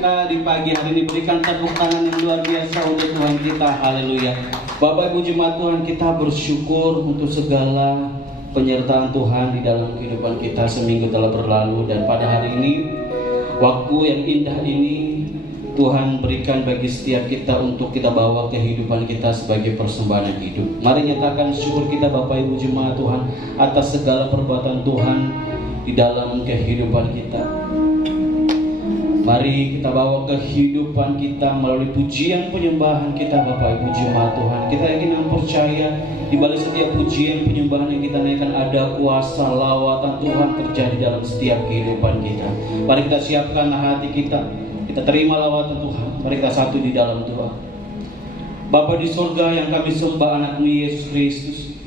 kita di pagi hari ini. Berikan tepuk tangan yang luar biasa untuk Tuhan kita. Haleluya. Bapak Ibu jemaat Tuhan, kita bersyukur untuk segala penyertaan Tuhan di dalam kehidupan kita seminggu telah berlalu. Dan pada hari ini, waktu yang indah ini Tuhan berikan bagi setiap kita untuk kita bawa kehidupan kita sebagai persembahan hidup. Mari nyatakan syukur kita Bapak Ibu jemaat Tuhan atas segala perbuatan Tuhan di dalam kehidupan kita. Mari kita bawa kehidupan kita melalui pujian penyembahan kita Bapak Ibu jemaat Tuhan. Kita ingin percaya di balik setiap pujian penyembahan yang kita naikkan ada kuasa lawatan Tuhan terjadi dalam setiap kehidupan kita. Mari kita siapkan hati kita. Kita terima lawatan Tuhan. Mari kita satu di dalam Tuhan. Bapa di surga yang kami sembah anak-Mu Yesus Kristus,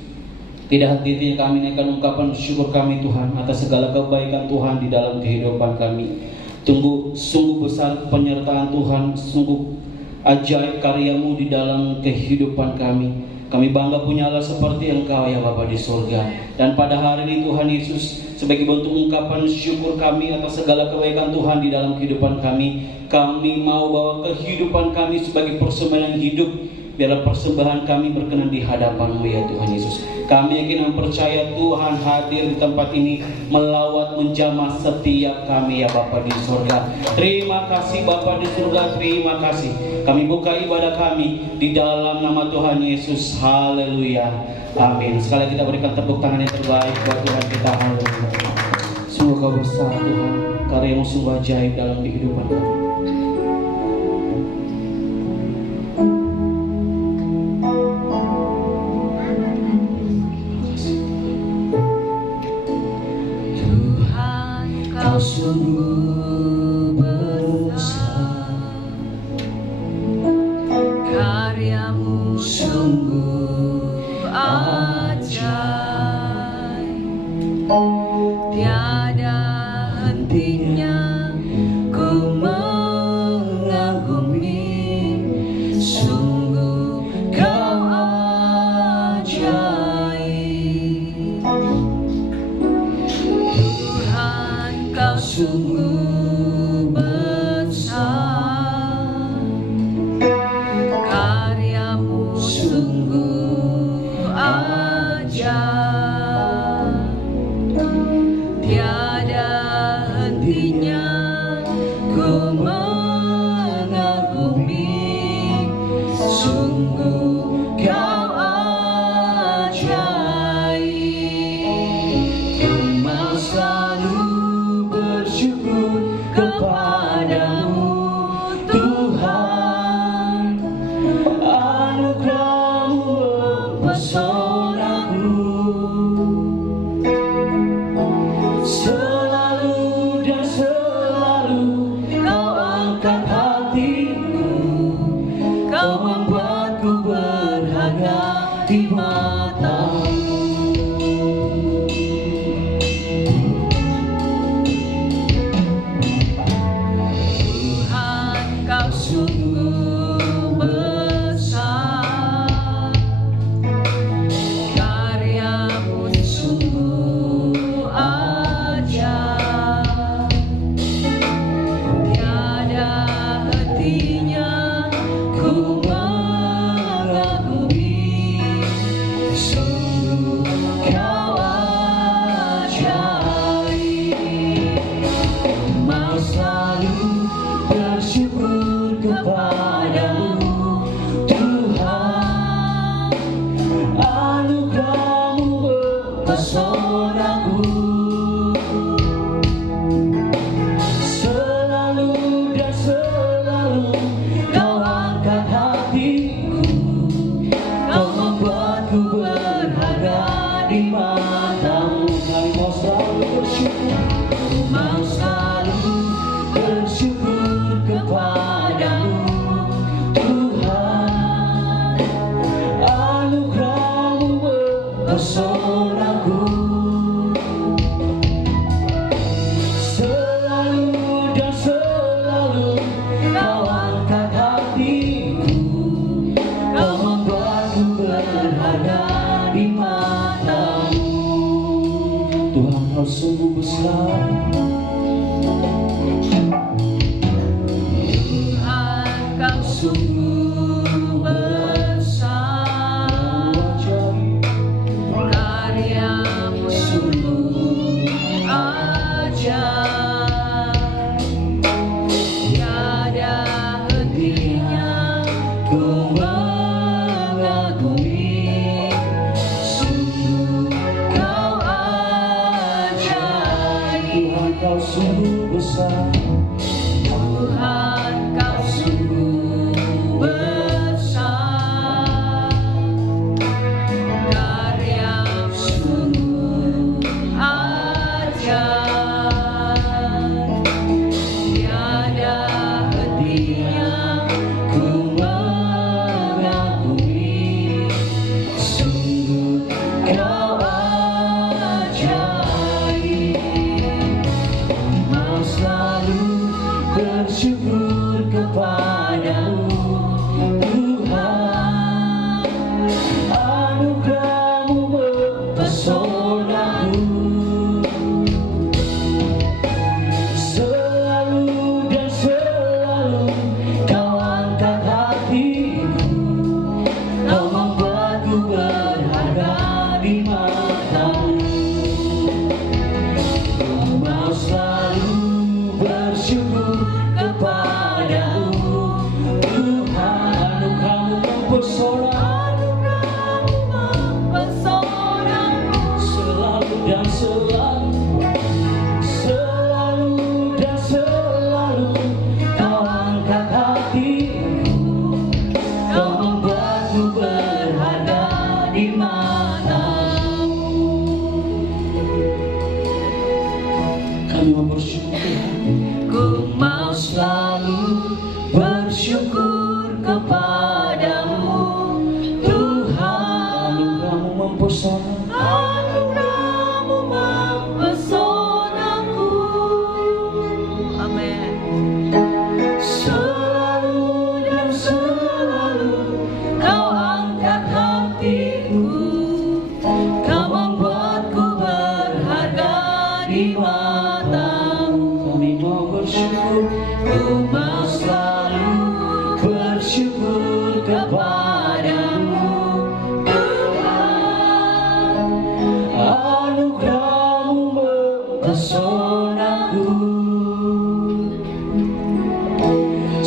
tidak henti-hentinya kami naikkan ungkapan syukur kami Tuhan atas segala kebaikan Tuhan di dalam kehidupan kami. Sungguh besar penyertaan Tuhan, sungguh ajaib karya-Mu di dalam kehidupan kami. Kami bangga punya Allah seperti Engkau ya Bapa di surga. Dan pada hari ini Tuhan Yesus, sebagai bentuk ungkapan syukur kami atas segala kebaikan Tuhan di dalam kehidupan kami, kami mau bawa kehidupan kami sebagai persembahan hidup. Biarlah persembahan kami berkenan di hadapan-Mu ya Tuhan Yesus. Kami yakin dan percaya Tuhan hadir di tempat ini melawat menjamah setiap kami ya Bapa di surga. Terima kasih Bapa di surga, terima kasih. Kami buka ibadah kami di dalam nama Tuhan Yesus. Haleluya. Amin. Sekali kita berikan tepuk tangan yang terbaik buat Tuhan kita. Haleluya. Sungguh Kau besar Tuhan, karya-Mu sungguh ajaib dalam kehidupan kami. Kau sungguh besar, karya-Mu sungguh ajaib, tiada hentinya ku mengagumi, sungguh Kau ajaib. Kau sungguh besar, karya-Mu sungguh ajaib, tiada hentinya ku mengagumi, sungguh Kau ajaib. Ku mau selalu bersyukur kepada-Mu Tuhan, anugerah-Mu mempesonaku, selalu dan selalu Kau angkat hatiku, Kau membuatku berharga di mata-Mu. Kau sungguh besar, karya-Mu sungguh ajaib, tiada hentinya ku mengagumi, sungguh Kau ajaib. Mau selalu bersyukur kepada-Mu Tuhan, anugerah-Mu mempesonaku, selalu dan selalu Kau angkat hatiku, Kau membuatku berharga di mata-Mu. Kami mau selalu bersyukur, mau selalu bersyukur kepada-Mu Tuhan. Sungguh besar karyamu, sungguh ajaib, tiada hentinya ku mengagumi. Sungguh kau ajaib, Tuhan kau sungguh besar. Tuhan kau sungguh besar, karyamu sungguh ajaib, tiada hentinya ku mengagumi. Sungguh kau ajaib, mau selalu bersyukur kepadamu Tuhan. Anugerahmu mempesonaku, selalu dan selalu kau angkat hatiku, kau membuatku berharga di matamu. Mau selalu bersyukur kepadamu Tuhan. Anugerahmu mempesona, selalu dan selalu, selalu dan selalu kau angkat hatiku, kau membuatku berharga di matamu. Kami mau bersyukur Tuhan. Ku mau selalu bersyukur kepadamu Tuhan. Anugerahmu mempesona, Anugerahmu mempesonaku. Amin. Selalu dan selalu kau angkat hatiku, kau membuatku berharga di matamu. kami mau bersyukur. Ku mau selalu bersyukur kepadamu Tuhan. Anugerahmu mempesonaku,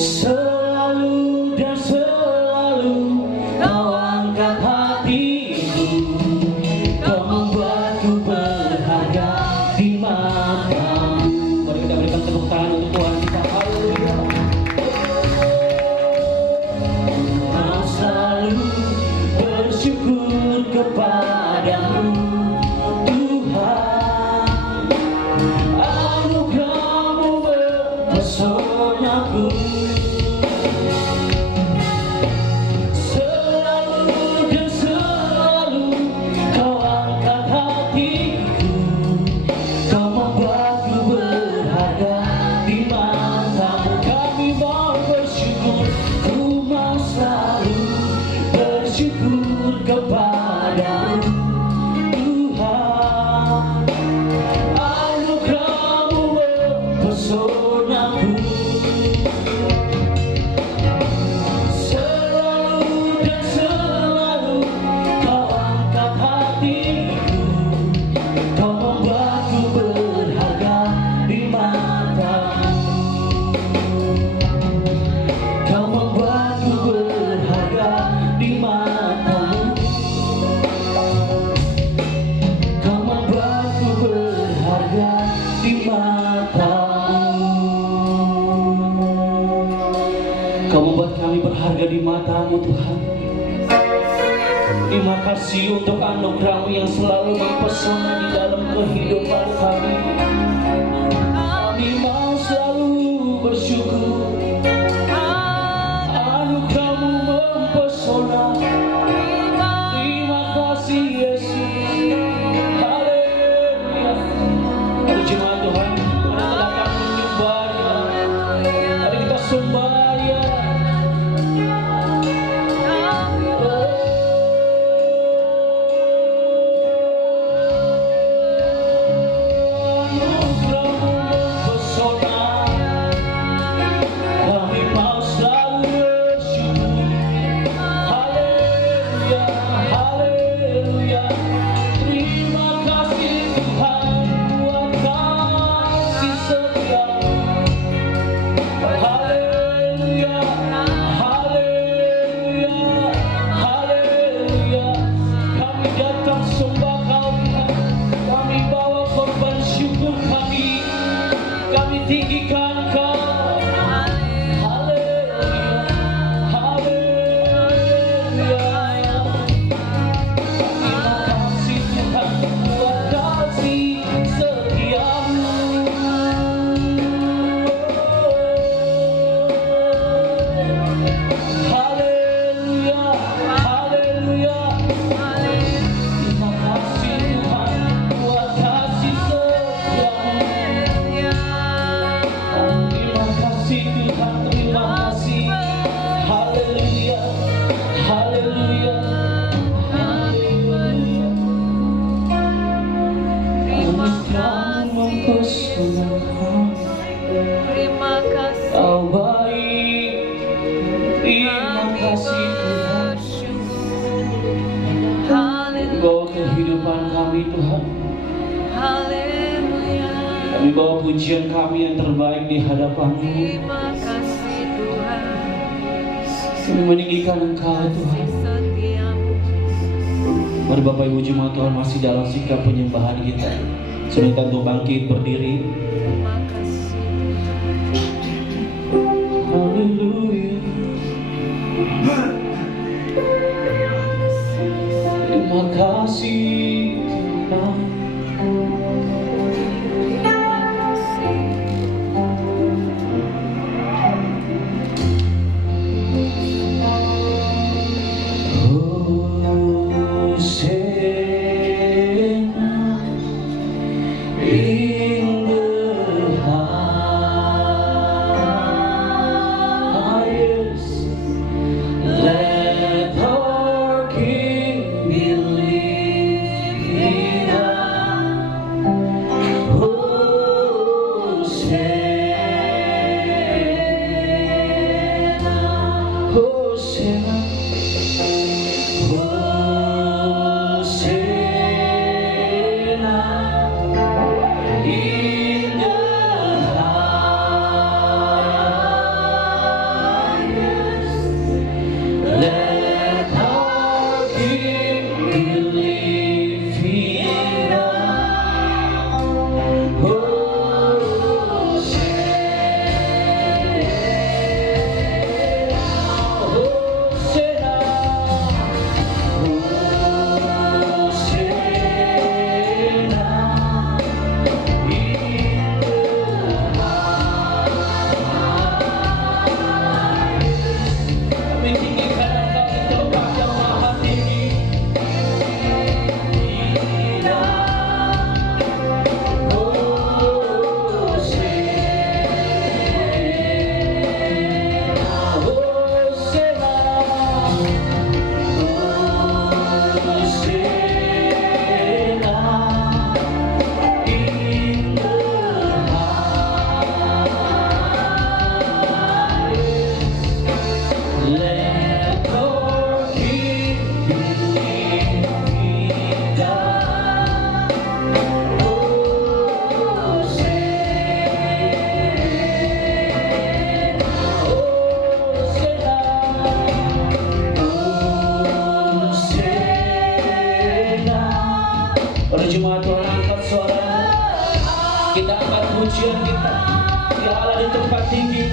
selalu dan selalu kau angkat hatiku, kau membuatku berharga di matamu. Mari kita berikan tepuk tangan untuk Tuhan kita. Haleluya. Mau selalu bersyukur kepadamu Tuhan. Anugerahmu mempesonaku, selalu dan selalu kau angkat hatiku, kau membuatku berharga di matamu. Kami mau bersyukur, ku mau selalu bersyukur kepadamu Tuhan. Anugerahmu mempesonaku, selalu dan selalu kau angkat hatiku, kau membuatku berharga di matamu. Kau membuatku berharga di matamu. Kau membuatku berharga di matamu. Kau membuat kami berharga di matamu Tuhan. Terima kasih untuk anugerah-Mu yang selalu mempesona di dalam kehidupan kami. Kami mau selalu bersyukur. Anugerah-Mu mempesona. Terima kasih Yesus. Haleluya. Puji Tuhan. Mari kita akan menyembah Dia. Mari kita sembah Dia. Oh. kasih Tuhan. Haleluya. Bawa kehidupan kami Tuhan. Haleluya. Kami bawa pujian kami yang terbaik di hadapan-Mu. Terima kasih Tuhan. Kami meninggikan Engkau Tuhan. Setiamu. Mari Bapak Ibu Jemaat Tuhan masih dalam sikap penyembahan kita. Sudah tentu bangkit berdiri. Terima kasih. Haleluya. Terima kasih Tuhan. Jemaat Tuhan, angkat suara kita, angkat pujian kita ya Allah di tempat tinggi.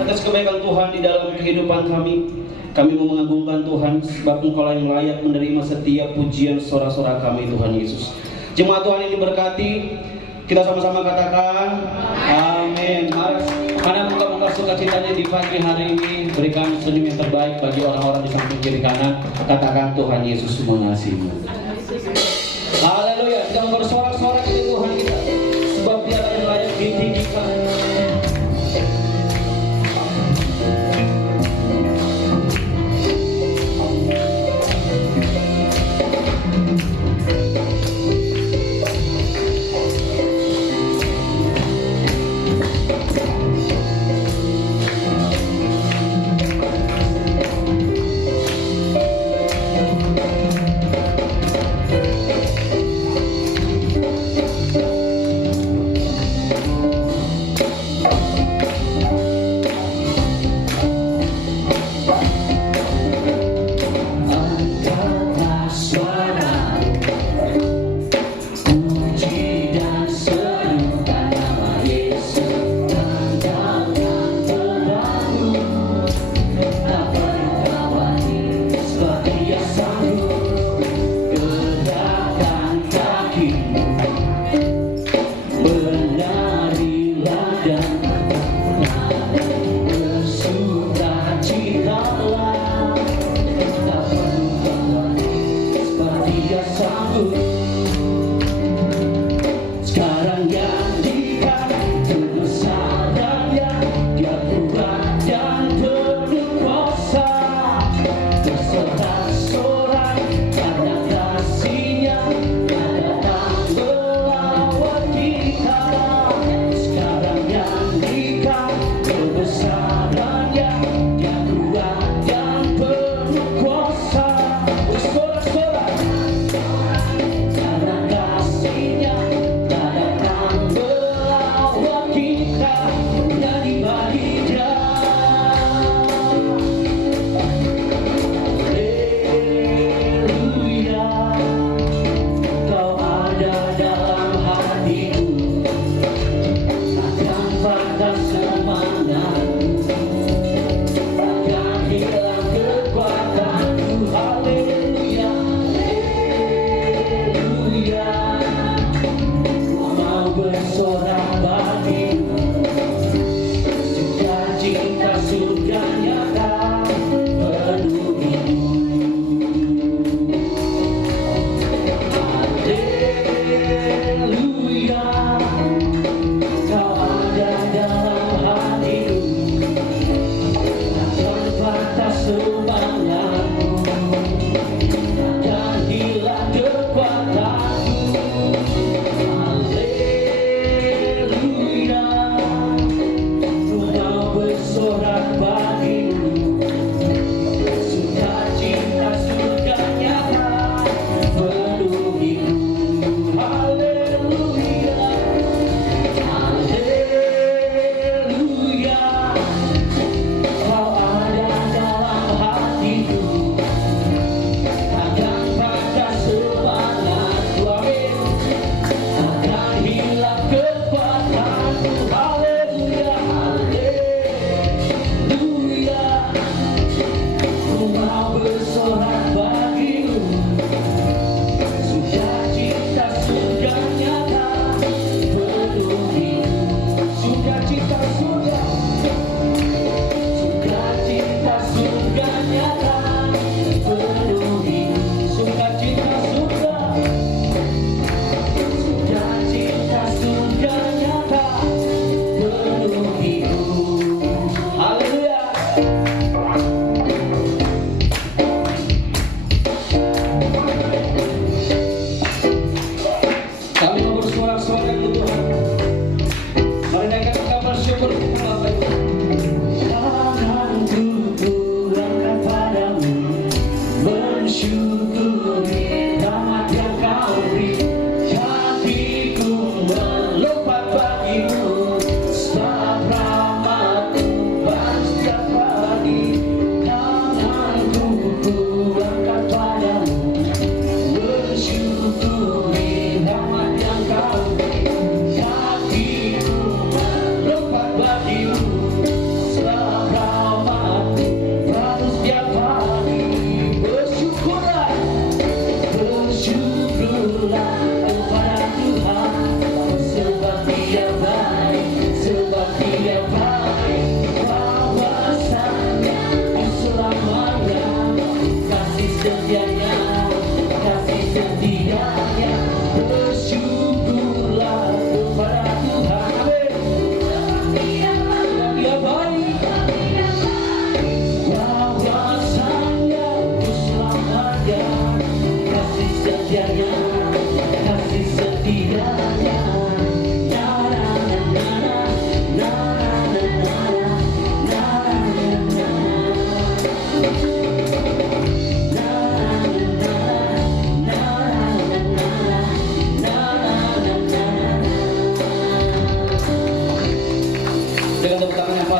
Atas kebaikan Tuhan di dalam kehidupan kami mau mengagungkan Tuhan sebab Engkau yang layak menerima setiap pujian sorak-sorak kami Tuhan Yesus. Jemaat Tuhan ini diberkati, kita sama-sama katakan amin. Mana muka-muka sukacitanya di pagi hari ini, berikan senyum yang terbaik bagi orang-orang di samping kiri kanan. Katakan Tuhan Yesus mengasihimu. Haleluya, kita bersorak-sorak di Tuhan kita sebab Dia yang layak ditinggikan.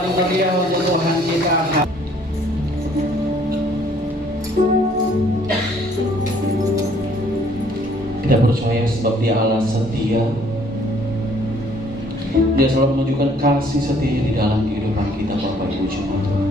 paling meriah untuk Tuhan kita. Kita percaya sebab Dia Allah setia. Dia selalu menunjukkan kasih setianya di dalam kehidupan kita, Bapak Ibu jemaat Tuhan.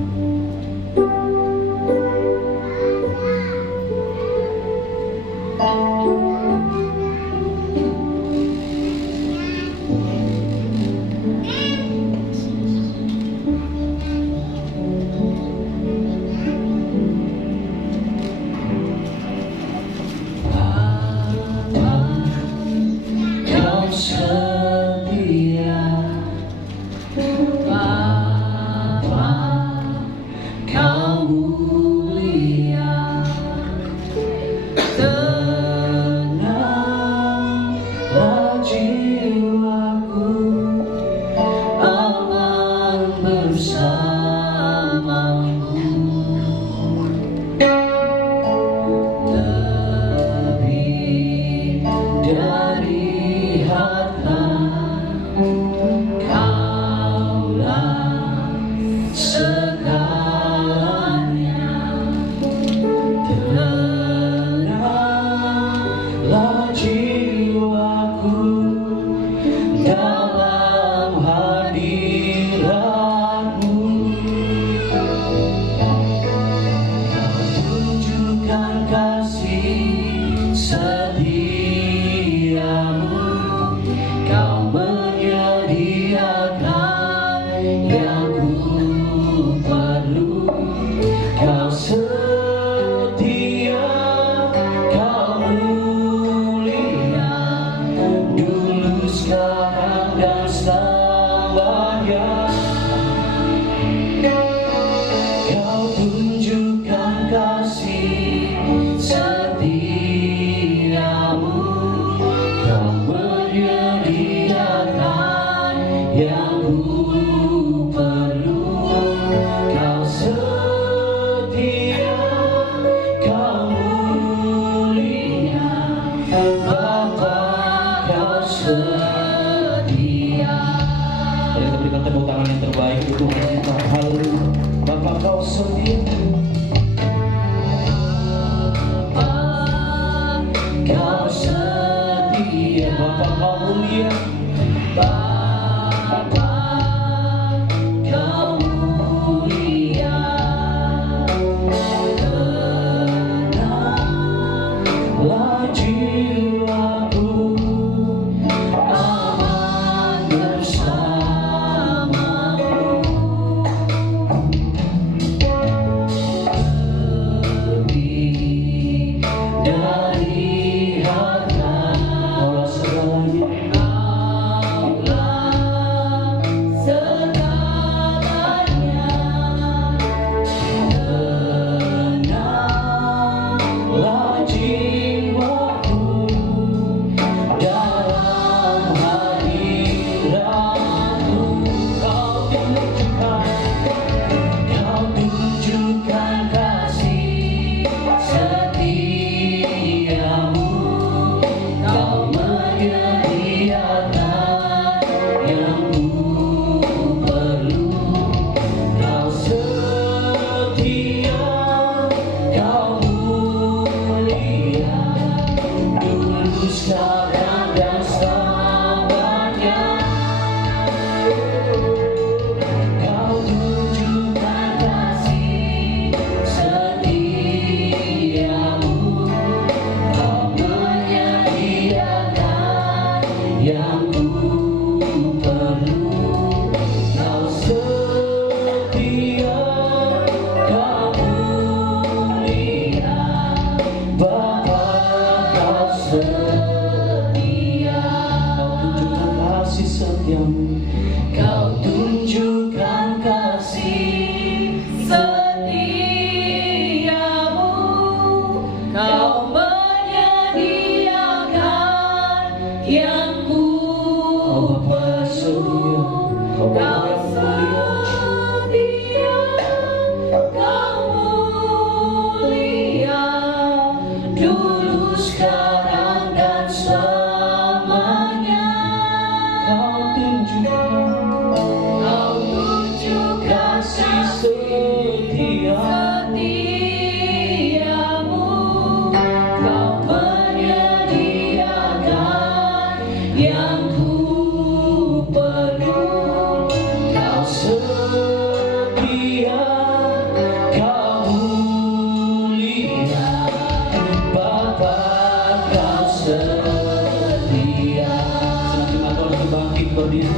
Dalam hadirat-Mu setia, kau mulia, Bapa kau setia. Senang jemaat Tuhan kita bangkit berdiri.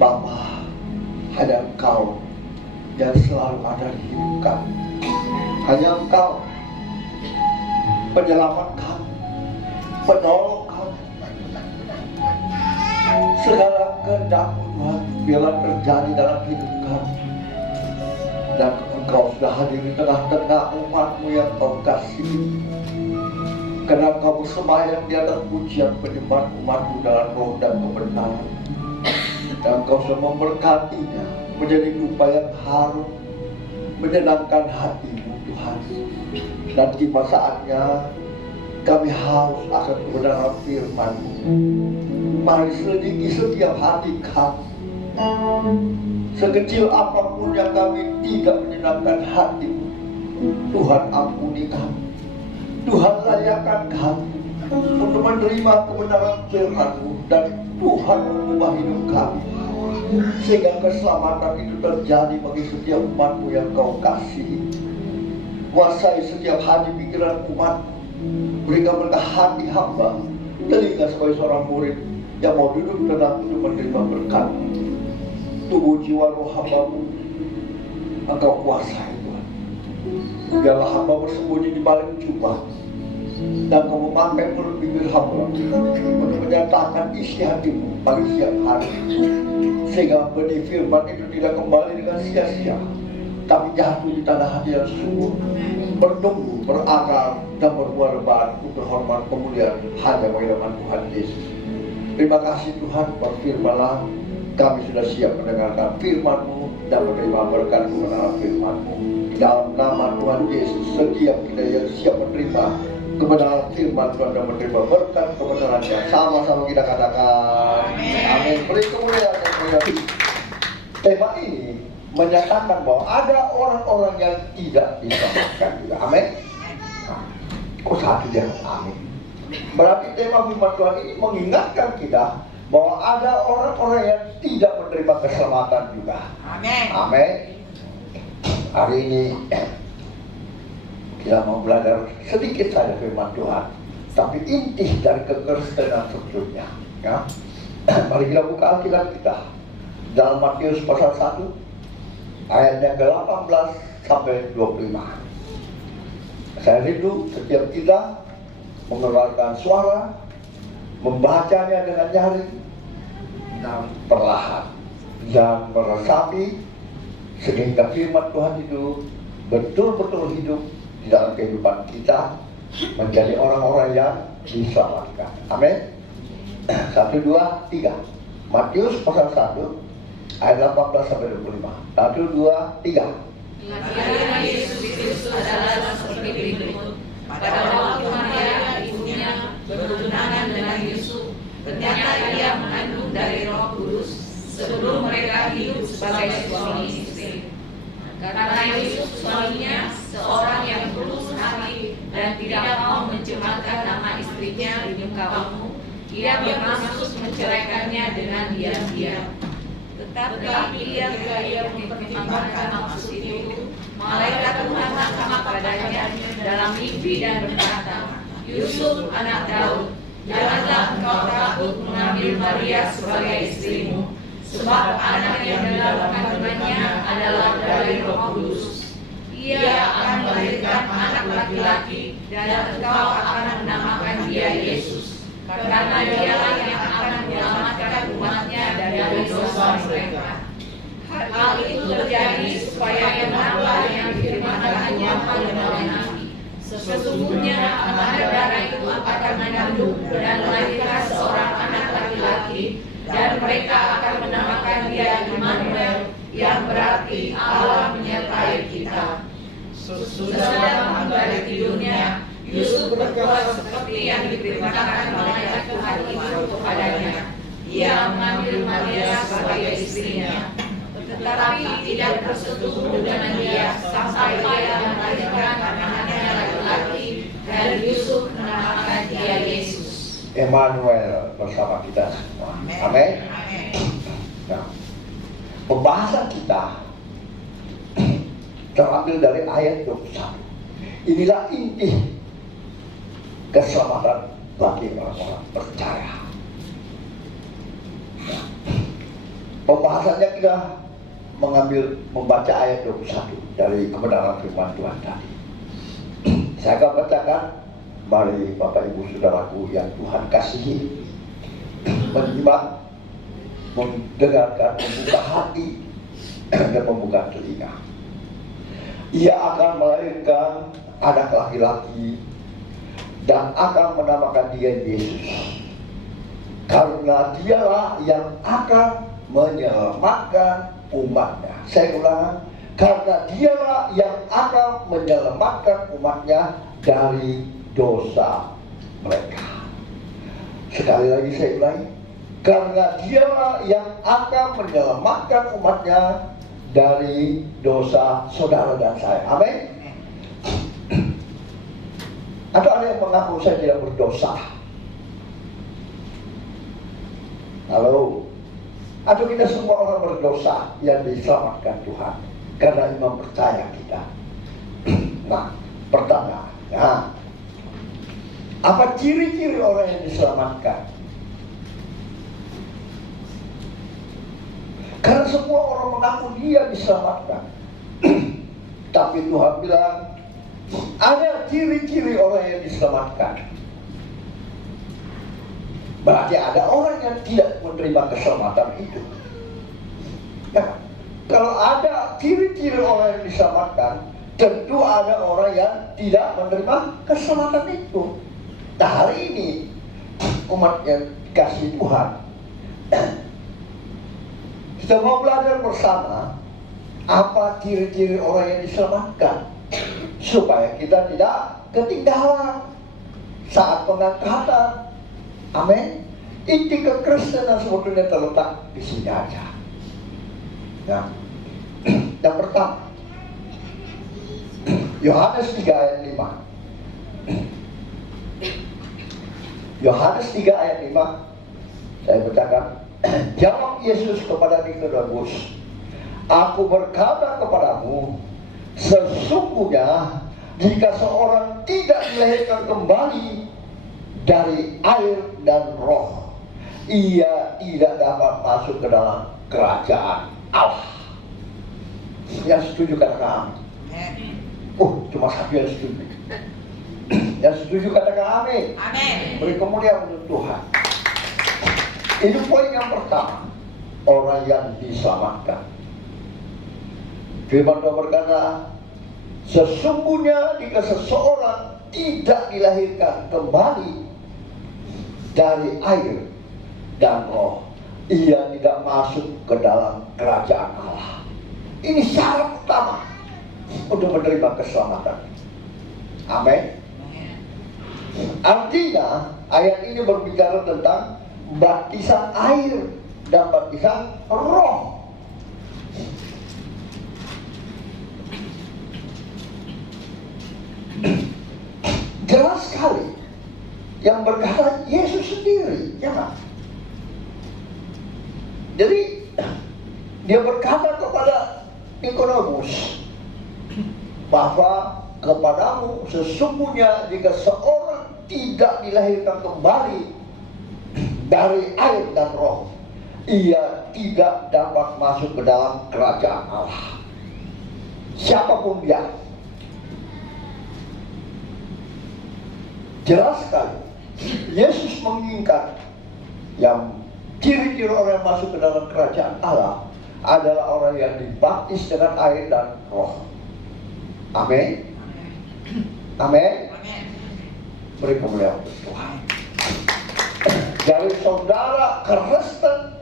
Bapa, hanya Engkau yang selalu ada di hidup kami. Hanya Engkau penyelamat kami, penolong kami. Segala kehendak-Mu Tuhan, biarlah terjadi dalam hidup kami. Dan Engkau sudah hadir di tengah-tengah umat-Mu yang Kau kasihi. Karena Engkau bersemayam di atas pujian penyembahan umat-Mu dalam roh dan kebenaran. Dan Engkau sudah memberkatinya menjadi rupa yang harum, menyenangkan hati-Mu Tuhan. Dan tiba saatnya kami haus akan kebenaran firman-Mu. Mari selidiki setiap hati kami. Sekecil apapun yang kami tidak menyenangkan hati-Mu, Tuhan ampuni kami. Tuhan layakkan kami untuk menerima kebenaran firman-Mu, dan Tuhan mengubah hidup kami sehingga keselamatan itu terjadi bagi setiap umat-Mu yang Kau kasihi. Kuasai setiap hati pikiran umat-Mu, berikan berkah hati hamba, telinga sebagai seorang murid yang mau duduk tenang untuk menerima berkat. Tubuh jiwa roh hamba-Mu Engkau kuasai Tuhan. Biarlah hamba bersembunyi di balik jubah, dan Kau memakai mulut bibir hamba untuk menyatakan isi hati-Mu pada setiap hari, sehingga benih firman itu tidak kembali dengan sia-sia, tapi jatuh di tanah hati yang subur, bertumbuh, berakar, dan berbuah lebat untuk hormat kemuliaan hanya bagi nama Tuhan Yesus. Terima kasih Tuhan, berfirmanlah, kami sudah siap mendengarkan firman-Mu dan menerima berkat kebenaran firman-Mu. Dalam nama Tuhan Yesus, setiap kita yang siap menerima kebenaran firman Tuhan dan menerima berkat kebenarannya, sama-sama kita katakan amin. Beri kemuliaan yang mulia. Tema ini menyatakan bahwa ada orang-orang yang tidak diselamatkan juga. Amin. Kok satu dia amin. Berarti tema firman Tuhan ini mengingatkan kita bahwa ada orang-orang yang tidak menerima keselamatan juga. Amin. Amin. Hari ini kita mau belajar sedikit saja firman Tuhan, tapi inti dari kekristenan sebetulnya. Ya. Mari kita buka Alkitab kita dalam Matius pasal 1 ayatnya ke-18 sampai 25. Saya rindu setiap kita mengeluarkan suara, membacanya dengan nyaring dan perlahan, dan meresapi sehingga firman Tuhan itu betul-betul hidup di dalam kehidupan kita, menjadi orang-orang yang diselamatkan. Amin. 1, 2, 3. Matius pasal 1 ayat 18 sampai 25. 1, 2, 3. Kelahiran Yesus Kristus adalah seperti berikut. Pada waktu Maria ibunya bertunangan dengan Yusuf, ternyata ia mengandung dari Roh Kudus sebelum mereka hidup sebagai suami istri. Karena Yusuf suaminya seorang yang tulus hati dan tidak mau mencemarkan nama istrinya di muka umum, ia bermaksud menceraikannya dengan diam-diam. Tetapi ia mempertimbangkan maksud itu, malaikat Tuhan nampak padanya dalam mimpi dan berkata, Yusuf anak Daud, janganlah engkau takut mengambil Maria sebagai istrimu, sebab anak yang dalam kandungannya adalah dari Roh Kudus. Ia akan melahirkan anak laki-laki dan engkau akan menamakan dia Yesus, karena dialah yang akan menyelamatkan umatnya dari dosa mereka. Hal itu terjadi supaya menambah yang difirmankannya pada Nabi. Sesungguhnya anak darah itu akan mengandung dan melahirkan seorang anak laki-laki, dan mereka akan menamakan dia Immanuel, yang berarti Allah menyertai kita. Sesudah mengembali tidurnya, Yusuf berbuat seperti yang diperintahkan malaikat Tuhan itu kepadanya. Ia mengambil Maria sebagai istrinya, tetapi tidak bersetubuh dengan dia sampai ia melahirkan anaknya laki-laki, dan Yusuf menamakan dia Yesus. Emmanuel bersama kita semua. Amin. Nah, pembahasan kita terambil dari ayat 21. Inilah inti keselamatan bagi orang-orang percaya. Nah, pembahasannya kita membaca ayat 21 dari kebenaran firman Tuhan tadi. Saya akan bacakan. Mari Bapak Ibu Saudaraku yang Tuhan kasihi, menyimak, mendengarkan, membuka hati dan membuka telinga. Ia akan melahirkan anak laki-laki dan akan menamakan dia Yesus, karena dialah yang akan menyelamatkan umatnya. Saya ulang, karena dialah yang akan menyelamatkan umatnya dari dosa mereka. Sekali lagi saya ulangi, karena dialah yang akan menyelamatkan umatnya dari dosa saudara dan saya. Amin. Atau ada yang mengaku saya tidak berdosa? Halo? Atau kita semua orang berdosa yang diselamatkan Tuhan karena iman percaya kita? Nah, pertanyaannya, apa ciri-ciri orang yang diselamatkan? Karena semua orang mengaku dia diselamatkan. Tapi Tuhan bilang, ada ciri-ciri orang yang diselamatkan. Berarti ada orang yang tidak menerima keselamatan itu. Ya, kalau ada ciri-ciri orang yang diselamatkan, tentu ada orang yang tidak menerima keselamatan itu. Nah, hari ini umat yang dikasih Tuhan, kita mau belajar bersama apa ciri-ciri orang yang diselamatkan, supaya kita tidak ketinggalan saat pengangkatan. Amin. Inti kekristenan sebetulnya terletak di sini aja. Nah, yang pertama, Yohanes 3 ayat 5. Yohanes 3 ayat 5. Saya bacakan. Jawab Yesus kepada Nikodemus, aku berkata kepadamu, sesungguhnya jika seorang tidak dilahirkan kembali dari air dan roh, ia tidak dapat masuk ke dalam kerajaan Allah. Yang setuju katakan amin. Cuma satu yang setuju. Yang setuju katakan amin. Amin. Beri kemuliaan untuk Tuhan. Itu poin yang pertama, orang yang diselamatkan. Firman Tuhan berkata, sesungguhnya jika seseorang tidak dilahirkan kembali dari air dan roh, ia tidak masuk ke dalam kerajaan Allah. Ini syarat utama untuk menerima keselamatan. Amin. Artinya ayat ini berbicara tentang baptisan air dan baptisan roh. Jelas sekali yang berkata Yesus sendiri, ya kan? Jadi dia berkata kepada Nikodemus bahwa kepadamu sesungguhnya jika seorang tidak dilahirkan kembali dari air dan roh, ia tidak dapat masuk ke dalam kerajaan Allah. Siapapun dia. Jelas sekali Yesus menginginkan yang ciri-ciri orang yang masuk ke dalam kerajaan Allah adalah orang yang dibaptis dengan air dan roh. Amin. Amin. Beri kemuliaan untuk Tuhan. Jadi saudara Kristen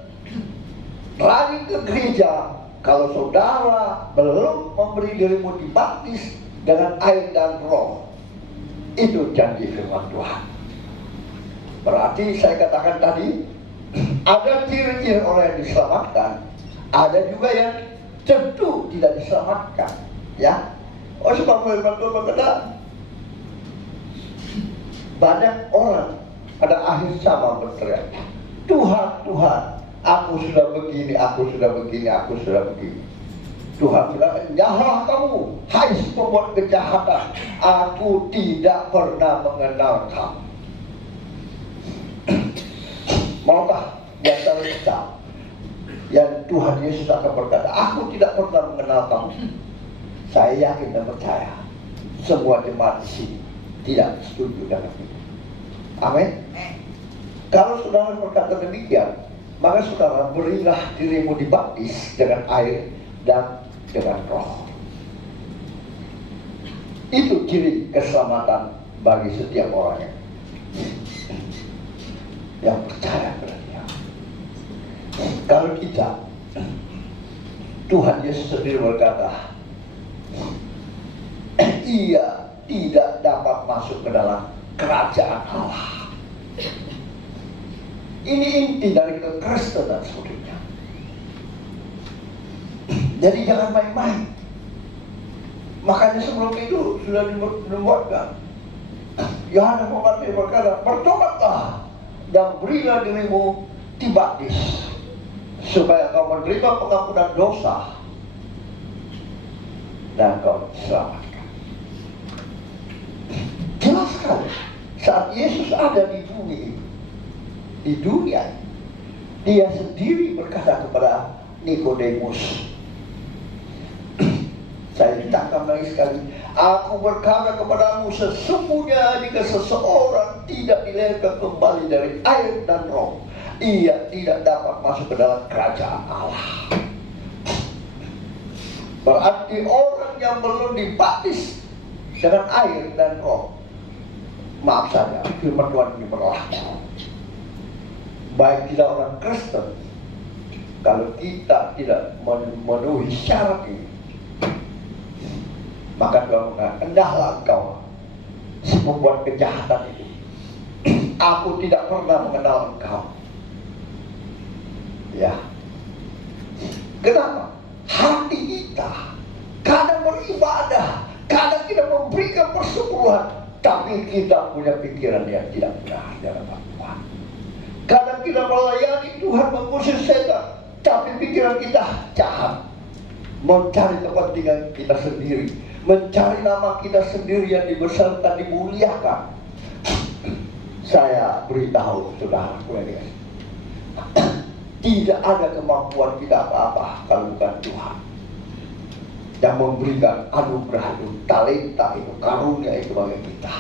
lari ke gereja, kalau saudara belum memberi dirimu dibaptis dengan air dan roh, itu janji firman Tuhan. Berarti saya katakan tadi, ada ciri-ciri orang yang diselamatkan, ada juga yang tentu tidak diselamatkan, ya. Sebab firman Tuhan berkata, banyak orang pada akhir zaman berteriak, Tuhan, Tuhan, aku sudah begini, aku sudah begini, aku sudah begini. Tuhan bilang, janganlah kamu, hai pembuat kejahatan, aku tidak pernah mengenal kamu. Maukah di antara kita yang Tuhan Yesus akan berkata, aku tidak pernah mengenal kamu? Saya yakin dan percaya semua jemaat di sini tidak setuju dengan itu. Amin. Kalau saudara berkata demikian, maka saudara berilah dirimu dibaptis dengan air dan dengan roh. Itu ciri keselamatan bagi setiap orang yang percaya kepada Dia. Kalau kita, Tuhan Yesus sendiri berkata, ia tidak dapat masuk ke dalam kerajaan Allah. Ini inti dari kekristenan sebetulnya. Jadi jangan main-main. Makanya sebelum itu sudah dibuatkan. Yohanes Pembaptis berkata, bertobatlah dan berilah dirimu dibaptis supaya kau menerima pengampunan dosa dan kau diselamatkan. Jelas sekali saat Yesus ada di bumi, di dunia, Dia sendiri berkata kepada Nikodemus, saya ditangkap lagi sekali, aku berkata kepadamu, sesungguhnya jika seseorang tidak dilahirkan kembali dari air dan roh, ia tidak dapat masuk ke dalam kerajaan Allah. Berarti orang yang belum dibaptis dengan air dan roh, maaf saja, firman Tuhan ini berlaku. Baik kita orang Kristen, kalau kita tidak memenuhi syarat ini, maka Tuhan mengatakan, endahlah engkau si pembuat kejahatan itu, aku tidak pernah mengenal engkau. Ya, kenapa? Hati kita kadang beribadah, kadang kita memberikan persepuluhan, tapi kita punya pikiran yang tidak benar dalam Tuhan. Kadang kita melayani Tuhan, mengusir setan, tapi pikiran kita jahat, mencari kepentingan kita sendiri, mencari nama kita sendiri yang dibesarkan, dimuliakan. Saya beritahu saudaraku ini, tidak ada kemampuan kita apa-apa kalau bukan Tuhan yang memberikan anugerah itu, talenta itu, karunia itu bagi kita.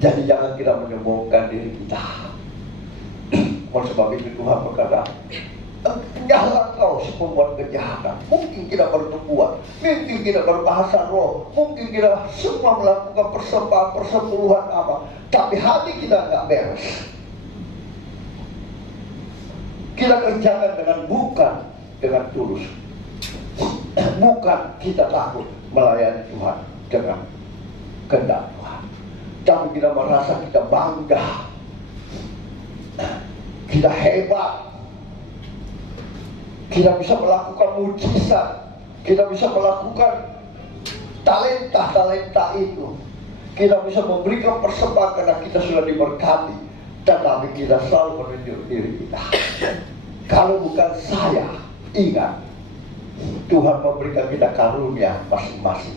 Jadi jangan kita menyombongkan diri kita. Oleh sebab itu Tuhan berkata, nyala kau pembuat kejahatan. Mungkin kita berbuat, mungkin kita berbahasa roh, mungkin kita semua melakukan persembahan, persepuluhan apa, tapi hati kita nggak beres. Kita kerjakan bukan dengan tulus, bukan kita takut melayani Tuhan dengan kehendak Tuhan, tapi kita merasa kita bangga, kita hebat, kita bisa melakukan mujizat, kita bisa melakukan talenta-talenta itu, kita bisa memberikan persembahan karena kita sudah diberkati. Tetapi kita selalu menunjuk diri kita. Kalau bukan saya, ingat, Tuhan memberikan kita karunia masing-masing.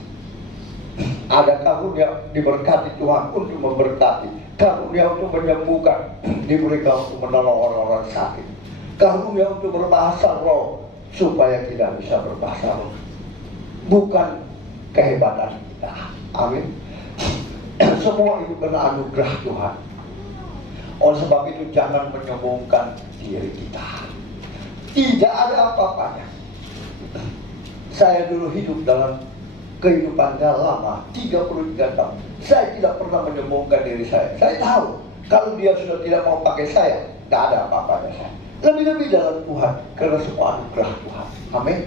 Ada karunia diberkati Tuhan untuk memberkati, karunia untuk menyembuhkan, diberikan untuk menolong orang-orang sakit, karunia untuk berbahasa roh supaya kita bisa berbahasa roh. Bukan kehebatan kita. Amin. Semua itu karena anugerah Tuhan. Oleh sebab itu jangan menyombongkan diri kita. Tidak ada apa-apanya. Saya dulu hidup dalam kehidupan lama 33 tahun. Saya tidak pernah menyombongkan diri saya. Saya tahu kalau dia sudah tidak mau pakai saya, tidak ada apa-apanya saya. Lebih-lebih dalam Tuhan, karena semua anugerah Tuhan. Amin.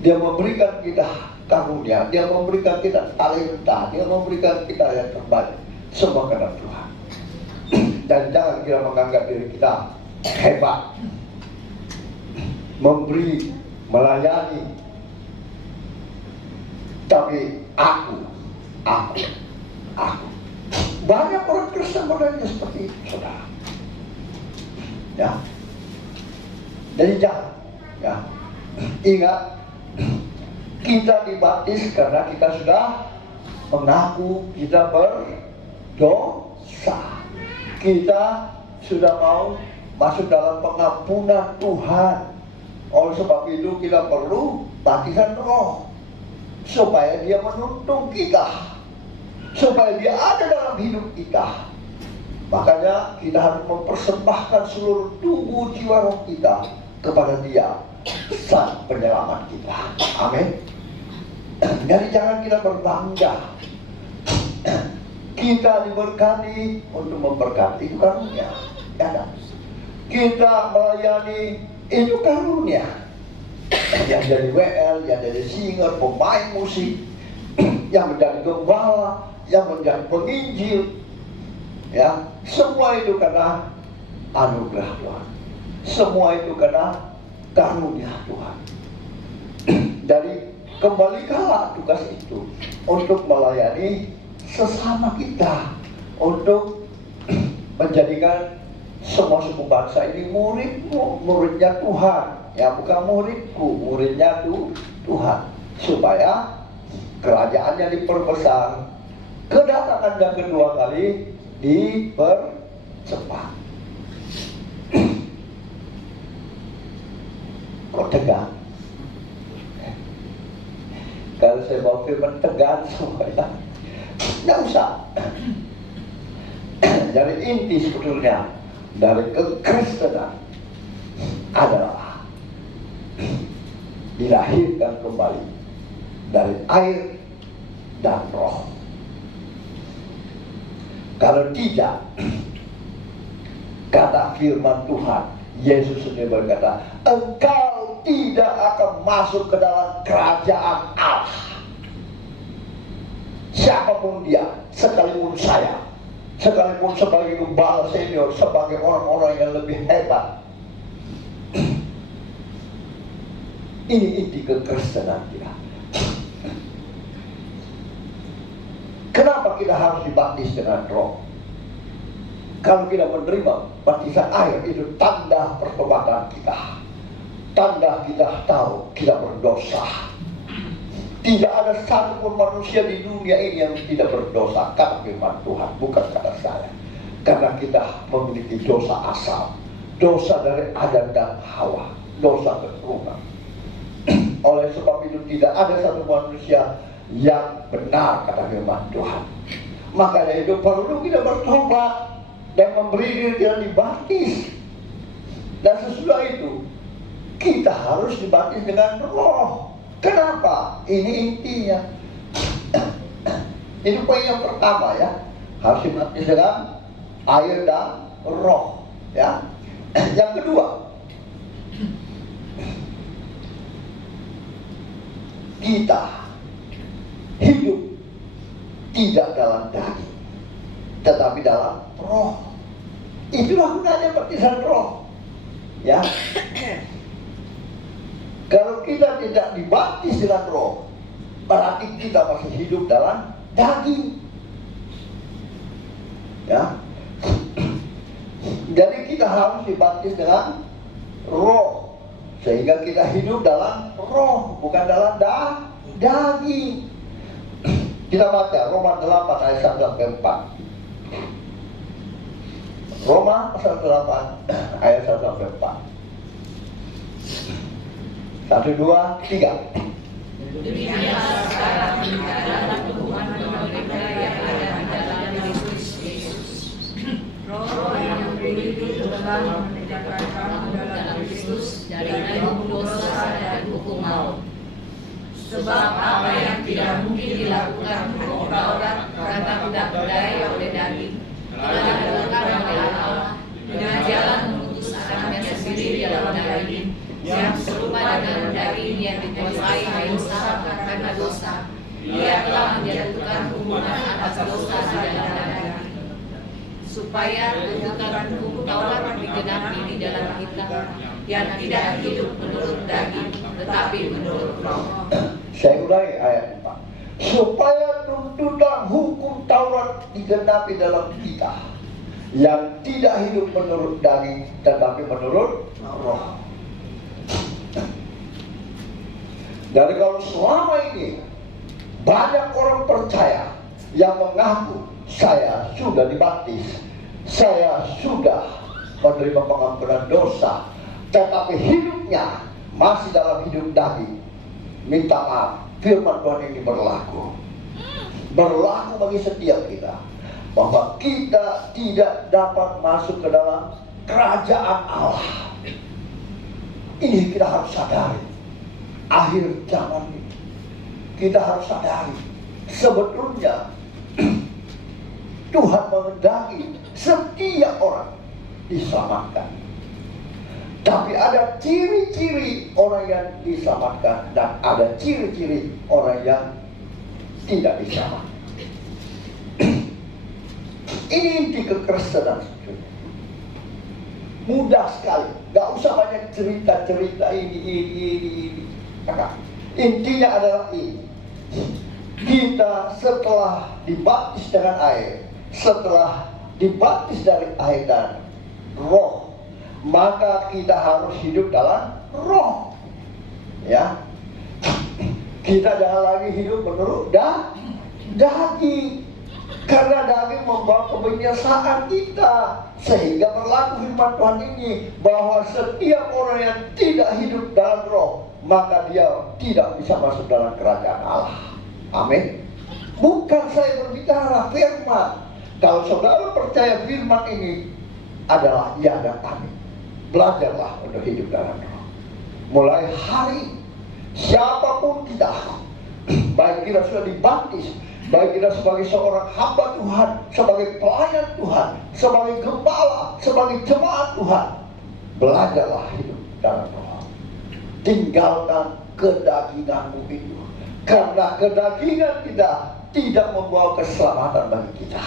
Dia memberikan kita karunia, dia memberikan kita talenta, dia memberikan kita yang terbaik. Semua karena Tuhan. Dan jangan kita menganggap diri kita hebat, memberi, melayani. Tapi aku. Banyak orang Kristen modelnya seperti itu, saudara. Ya. Jadi jangan. Ya. Ingat, kita dibaptis karena kita sudah mengaku kita berdosa. Kita sudah mau masuk dalam pengampunan Tuhan. Oleh sebab itu kita perlu baptisan roh, supaya dia menuntun kita, supaya dia ada dalam hidup kita. Makanya kita harus mempersembahkan seluruh tubuh jiwa roh kita kepada dia, Sang Penyelamat kita. Amin. Jadi jangan kita berbangga. Kita diberkati untuk memberkati, itu karunia. Ya, kita melayani, itu karunia. Yang jadi WL, yang jadi singer, pemain musik, yang menjadi gembala, yang menjadi penginjil, ya, semua itu karena anugerah Tuhan. Semua itu karena karunia Tuhan. Jadi kembalikanlah tugas itu untuk melayani sesama kita, untuk menjadikan semua suku bangsa ini muridmu, muridnya Tuhan. Ya, bukan muridku, muridnya Tuhan, supaya kerajaannya diperbesar, kedatangan yang kedua kali dipercepat. Kok tegang? Kalau saya mau firman tegang semuanya, tidak usah. Jadi inti sebetulnya dari kekristenan adalah dilahirkan kembali dari air dan roh. Kalau tidak, kata firman Tuhan, Yesus sendiri berkata, engkau tidak akan masuk ke dalam kerajaan Allah. Siapapun dia, sekalipun saya, sekalipun sebagai gembala senior, sebagai orang-orang yang lebih hebat. Ini inti kekristenan kita. Kenapa kita harus dibaptis dengan roh? Kalau kita menerima baptisan air, itu tanda pertobatan kita, tanda kita tahu kita berdosa. Tidak ada satupun manusia di dunia ini yang tidak berdosa, kata firman Tuhan, bukan kata saya. Karena kita memiliki dosa asal, dosa dari Adam dan Hawa, dosa keturunan. Oleh sebab itu tidak ada satu manusia yang benar, kata firman Tuhan. Makanya itu perlu kita bertobat dan memberi diri kita dibaptis. Dan sesudah itu kita harus dibaptis dengan Roh. Kenapa? Ini intinya. Itu poin yang pertama ya. Harus dibaptis dengan air dan Roh ya. Yang kedua, kita hidup tidak dalam daging, tetapi dalam Roh. Itulah gunanya baptisan Roh ya. Kalau kita tidak dibaptis dengan Roh, berarti kita masih hidup dalam daging ya. Jadi kita harus dibaptis dengan Roh, sehingga kita hidup dalam Roh, bukan dalam daging. Kita baca Roma 8 ayat 1 sampai 4. Roma pasal 8 ayat 1 sampai 4. 1, 2, 3. Demikianlah sekarang dalam hubungan mereka yang ada dalam Kristus Yesus. Roh yang hidup telah menegakkan kamu dalam Kristus dari hukum dosa dan hukum maut. Sebab apa yang tidak mungkin dilakukan hukum Taurat karena tidak berdaya oleh daging, telah dilakukan oleh Allah dengan jalan mengutus anaknya sendiri dalam daging, yang serupa dengan daging yang dikuasai dosa karena dosa. Ia telah menjatuhkan hukuman atas dosa di dalam daging, supaya tuntutan hukum Taurat digenapi di dalam kita yang tidak hidup menurut daging, tetapi menurut Roh. Saya ulangi ayat 4. Supaya tuntutan hukum Taurat digenapi dalam kita yang tidak hidup menurut daging, tetapi menurut Roh. Jadi kalau selama ini banyak orang percaya yang mengaku saya sudah dibaptis, saya sudah menerima pengampunan dosa, tetapi hidupnya masih dalam hidup daging, minta maaf, firman Tuhan ini berlaku bagi setiap kita, bahwa kita tidak dapat masuk ke dalam kerajaan Allah. Ini kita harus sadari. Akhir zaman ini kita harus sadari, sebetulnya Tuhan menghendaki setiap orang diselamatkan. Tapi ada ciri-ciri orang yang diselamatkan dan ada ciri-ciri orang yang tidak diselamatkan. Ini inti kekristenan. Mudah sekali, gak usah banyak cerita-cerita ini. Intinya adalah ini. Kita setelah dibaptis dengan air, setelah dibaptis dari air dan Roh, maka kita harus hidup dalam Roh ya. Kita jangan lagi hidup menurut daging, karena daging membawa kebinasaan kita. Sehingga berlaku firman Tuhan ini, bahwa setiap orang yang tidak hidup dalam Roh, maka dia tidak bisa masuk dalam kerajaan Allah. Amin. Bukan saya berbicara firman. Kalau saudara percaya firman ini adalah ya dan amin, belajarlah untuk hidup dalam Roh. Mulai hari ini, siapapun kita, baik kita sudah dibaptis, baik kita sebagai seorang hamba Tuhan, sebagai pelayan Tuhan, sebagai gembala, sebagai jemaat Tuhan, belajarlah hidup dalam Roh. Tinggalkan kedaginganmu itu, karena kedagingan kita tidak membawa keselamatan bagi kita.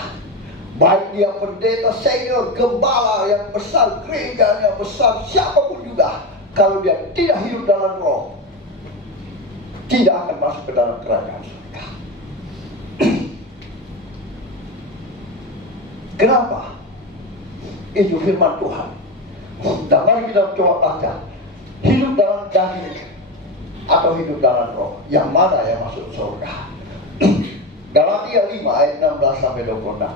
Baik dia pendeta senior, gembala yang besar, gereja yang besar, siapapun juga, kalau dia tidak hidup dalam Roh, tidak akan masuk ke dalam kerajaan surga. Kenapa? Itu firman Tuhan. Dan mari kita coba baca, hidup dalam daging atau hidup dalam roh, yang mana yang masuk surga? Galatia 5 ayat 16 sampai 26.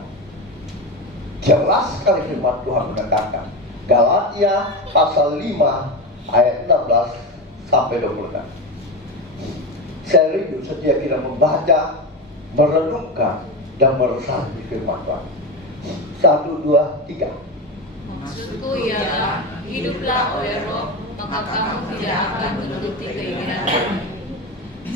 Jelas sekali firman Tuhan menekankan. Galatia pasal 5 ayat 16 sampai 26. Saya rindu setiap kita membaca, merenungkan, dan meresapi firman Tuhan. 1, 2, 3. Maksudku ialah, hiduplah oleh roh, maka kamu tidak akan menuruti keinginan daging.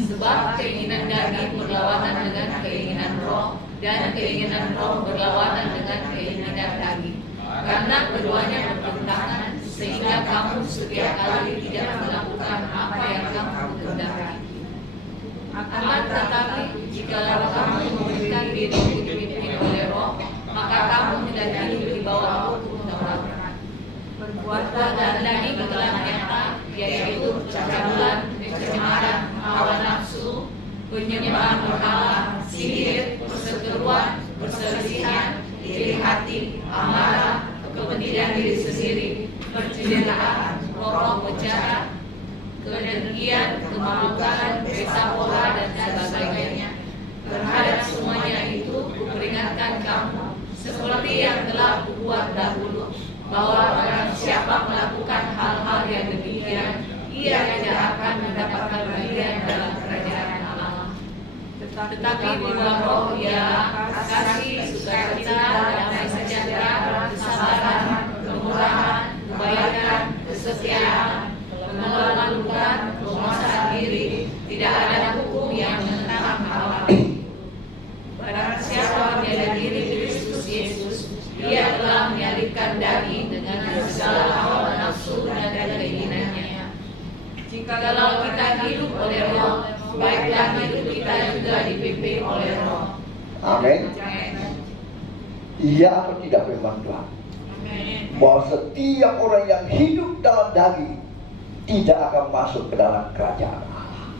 Sebab keinginan daging berlawanan dengan keinginan roh, dan keinginan roh berlawanan dengan keinginan daging. Karena keduanya bertentangan, sehingga kamu setiap kali tidak melakukan apa yang kamu kehendaki. Akan tetapi, jikalau kamu memberikan diri dipimpin oleh roh, maka kamu tidak hidup di bawah hukum Taurat. Perbuatan daging telah nyata, yaitu percabulan, pencemaran, hawa nafsu, penyembahan berhala, sihir, perseteruan, perselisihan, iri hati, amarah, kepentingan diri sendiri, percintaan, roh jahat, kedengkian, kemabukkan, pesta pora, dan sebagainya. Terhadap semuanya itu, kuperingatkan kamu, seperti yang telah kubuat dahulu, bahwa barang siapa melakukan hal-hal yang demikian, ia tidak akan mendapatkan bagian dalam kerajaan Allah. Tetapi di dalam roh ialah kasih, sukacita, damai sejahtera, kesabaran, kemurahan, kebaikan, kesetiaan, pengeluaran, penguasaan diri. Tidak ada hukum yang menentang hal itu. Barang siapa menjadi diri Kristus Yesus, ia telah menyalibkan daging dengan segala hawa nafsu dan keinginannya. Jikalau kita hidup oleh roh, baiklah hidup kita juga dipimpin oleh roh. Amin. Iya atau tidak firman Tuhan? Bahwa setiap orang yang hidup dalam daging tidak akan masuk ke dalam kerajaan Allah.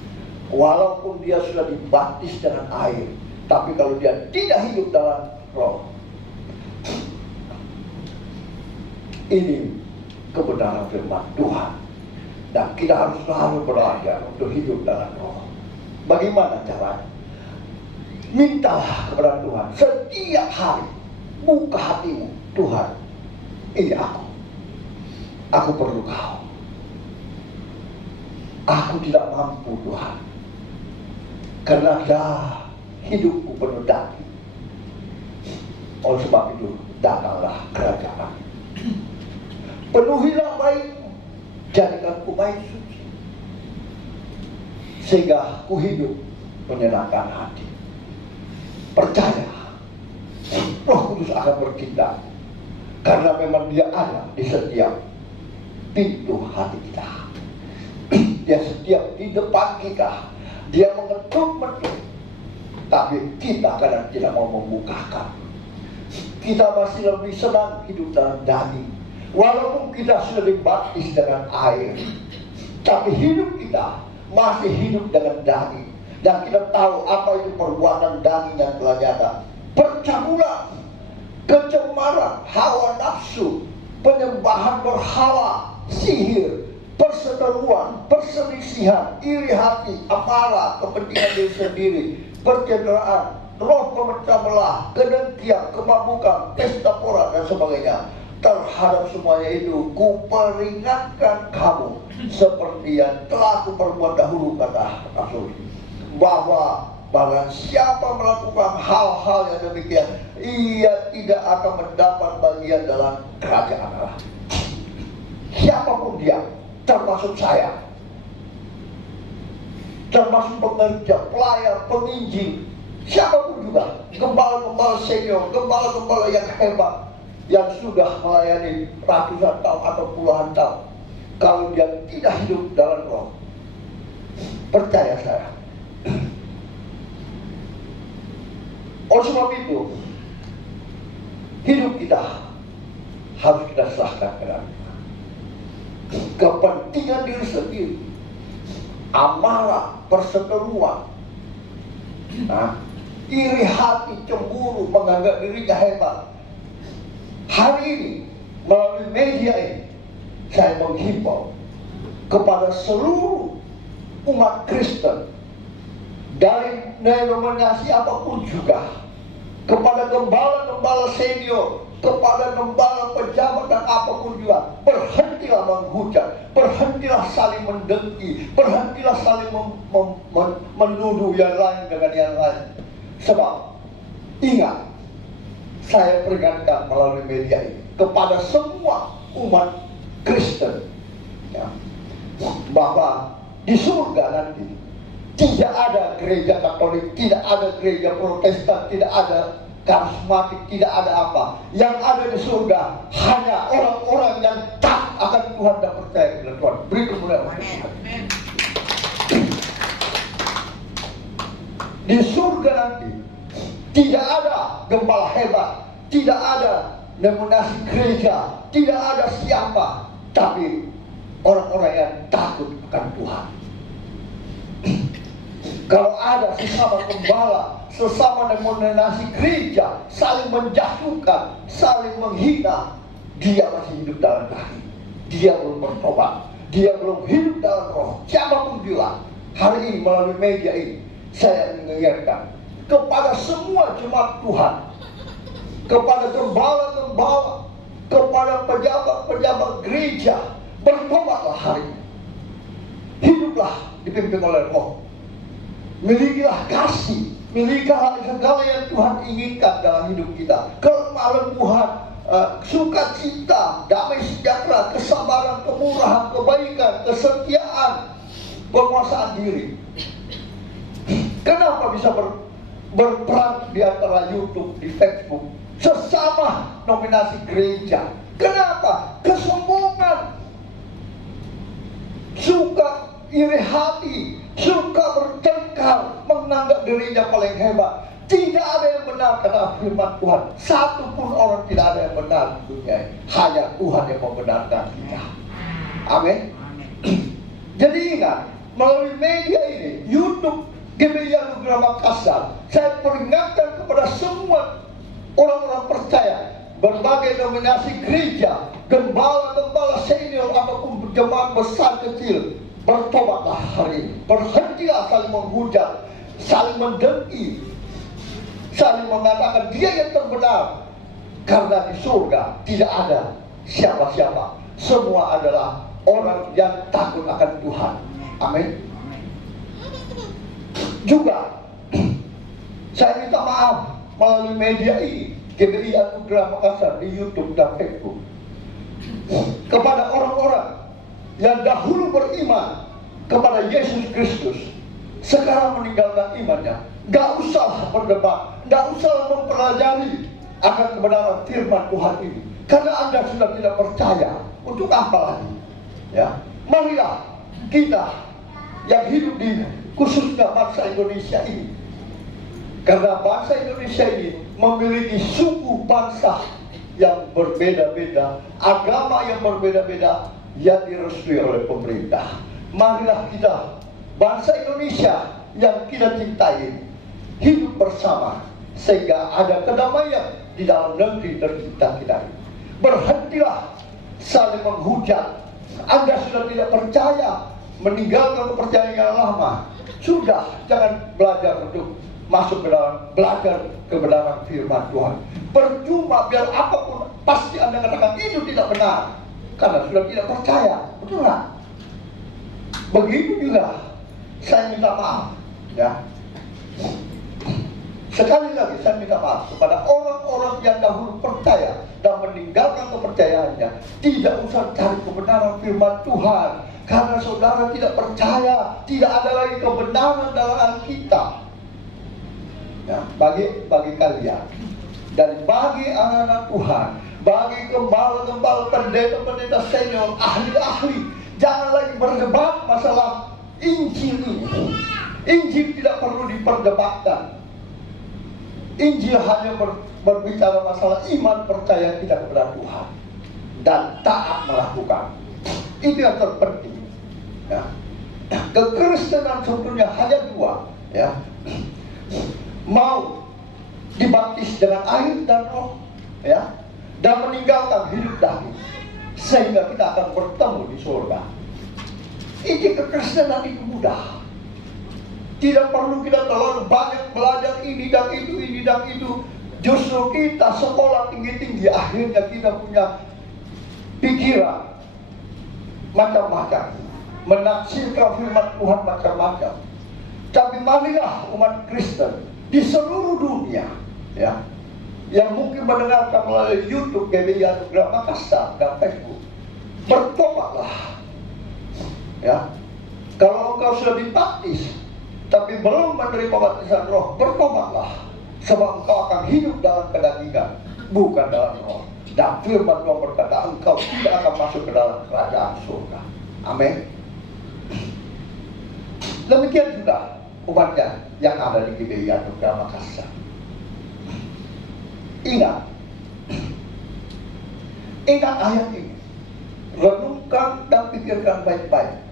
Walaupun dia sudah dibaptis dengan air, tapi kalau dia tidak hidup dalam roh, ini kebenaran firman Tuhan. Dan kita harus selalu belajar untuk hidup dalam roh. Bagaimana caranya? Mintalah kepada Tuhan setiap hari. Buka hatimu, Tuhan, ini aku. Aku perlu kau. Aku tidak mampu, Tuhan. Karena hidupku penuh daging. Oleh sebab itu, datanglah kerajaan. Penuhilah baikmu, jadikan ku baik suci, sehingga ku hidup menyenangkan hati. Percaya, Roh Kudus akan bertindak, karena memang dia ada di setiap pintu hati kita. Dia setiap di depan kita. Dia mengetuk-metuk, tapi kita kadang tidak mau membukakan. Kita masih lebih senang hidup dalam daging. Walaupun kita sudah dibaptis dengan air, tapi hidup kita masih hidup dengan daging. Dan kita tahu apa itu perbuatan daging yang telah nyata. Percabulan, kecemaran, hawa nafsu, penyembahan berhala, sihir, perseteruan, perselisihan, iri hati, amarah, kepentingan diri sendiri, percenderaan, roh pemecah belah, kedengkian, kemabukan, pesta pora, dan sebagainya. Terhadap semuanya itu, kuperingatkan kamu seperti yang telah kuperbuat dahulu, kata Rasul, bahwa barang siapa melakukan hal-hal yang demikian, ia tidak akan mendapat bagian dalam kerajaan Allah. Siapapun dia, termasuk saya, termasuk pekerja, pelayan, penginjil, siapapun juga, gembala-gembala senior, gembala-gembala yang hebat, yang sudah melayani ratusan tahun atau puluhan tahun, kalau dia tidak hidup dalam roh, percaya saya, oleh sebab itu, hidup kita harus kita serahkan ke dalam kepentingan diri sendiri, amarah, perseteruan, iri hati, cemburu, menganggap dirinya hebat. Hari ini melalui media ini, saya menghimbau kepada seluruh umat Kristen dari denominasi apapun juga, kepada gembala-gembala senior, kepada gembala pejabat dan apapun juga, berhentilah menghujat, berhentilah saling mendengki, berhentilah saling menuduh yang lain dengan yang lain. Sebab ingat, saya peringatkan melalui media ini kepada semua umat Kristen, ya, bahwa di surga nanti tidak ada gereja Katolik, tidak ada gereja Protestan, tidak ada karismatik, tidak ada apa. Yang ada di surga hanya orang-orang yang taat akan Tuhan dan percaya kepada Tuhan. Beri kemuliaan. Di surga nanti tidak ada gembala hebat, tidak ada denominasi gereja, tidak ada siapa, tapi orang-orang yang takut akan Tuhan. Kalau ada sesama gembala, sesama denominasi gereja saling menjatuhkan, saling menghina, dia masih hidup dalam daging, dia belum bertobat, dia belum hidup dalam roh. Siapapun juga, hari ini melalui media ini saya mengingatkan kepada semua jemaat Tuhan, kepada gembala-gembala, kepada pejabat-pejabat gereja, bertobatlah hari ini. Hiduplah dipimpin oleh Roh. Milikilah kasih, milikilah segala yang Tuhan inginkan dalam hidup kita. Kelemah lembuhan, sukacita, damai sejahtera, kesabaran, kemurahan, kebaikan, kesetiaan, penguasaan diri. Kenapa bisa berperang di antara YouTube, di Facebook, sesama nominasi gereja? Kenapa? Kesombongan, suka iri hati, suka bertengkar, menganggap dirinya paling hebat. Tidak ada yang benar karena firman Tuhan. Satu pun orang tidak ada yang benar di dunia ini. Hanya Tuhan yang membenarkan kita. Amin. Jadi ingat, melalui media ini, YouTube GBI Anugerah Makassar, saya peringatkan kepada semua orang-orang percaya, berbagai dominasi gereja, gembala-gembala senior ataupun jemaat besar kecil, bertobatlah hari ini. Berhentilah saling menghujat, saling mendengki, saling mengatakan dia yang terbenar. Karena di surga tidak ada siapa-siapa, semua adalah orang yang takut akan Tuhan. Amin. Juga saya minta maaf melalui media ini, GBI Anugerah Makassar, di YouTube dan Facebook, kepada orang-orang yang dahulu beriman kepada Yesus Kristus, sekarang meninggalkan imannya. Gak usah berdebat, gak usah mempelajari akan kebenaran firman Tuhan ini, karena Anda sudah tidak percaya. Untuk apa lagi? Ya, marilah kita yang hidup di khususnya bangsa Indonesia ini, karena bangsa Indonesia ini memiliki suku bangsa yang berbeda-beda, agama yang berbeda-beda, yang direstui oleh pemerintah. Marilah kita, bangsa Indonesia yang kita cintai, hidup bersama sehingga ada kedamaian di dalam negeri tercinta kita. Berhentilah saling menghujat. Anda sudah tidak percaya, meninggalkan kepercayaan yang lama. Sudah, jangan belajar untuk masuk ke dalam belajar kebenaran firman Tuhan. Percuma, biar apapun pasti Anda katakan itu tidak benar, karena sudah tidak percaya. Betul nggak? Begitu juga saya minta maaf, ya. Sekali lagi saya minta maaf kepada orang-orang yang dahulu percaya dan meninggalkan kepercayaannya. Tidak usah cari kebenaran firman Tuhan, karena saudara tidak percaya, tidak ada lagi kebenaran dalam Alkitab. Ya, bagi kalian dan bagi anak-anak Tuhan, bagi gembala-gembala, pendeta-pendeta senior, ahli-ahli, jangan lagi berdebat masalah Injil ini. Injil tidak perlu diperdebatkan. Injil hanya berbicara masalah iman percaya kita kepada Tuhan dan taat melakukan. Itu yang terpenting. Ya. Kekristenan sebetulnya hanya dua, ya. Mau dibaptis dengan air dan roh, ya, dan meninggalkan hidup daging, sehingga kita akan bertemu di surga. Ini kekristenan itu mudah. Tidak perlu kita terlalu banyak belajar ini dan itu. Justru kita sekolah tinggi-tinggi, akhirnya kita punya pikiran macam-macam, menafsirkan firman Tuhan macam-macam. Tapi marilah umat Kristen di seluruh dunia, ya, yang mungkin mendengarkan melalui YouTube GBI Anugerah Makassar dan Facebook, bertobatlah. Ya, kalau engkau sudah dibaptis tapi belum menerima baptisan roh, bertobatlah, sebab engkau akan hidup dalam kedagingan, bukan dalam roh. Dan firman Tuhan berkata, engkau tidak akan masuk ke dalam kerajaan surga. Amin. Demikian juga umatnya yang ada di GBI Anugerah Makassar. Ingat ayat ini, renungkan dan pikirkan baik-baik.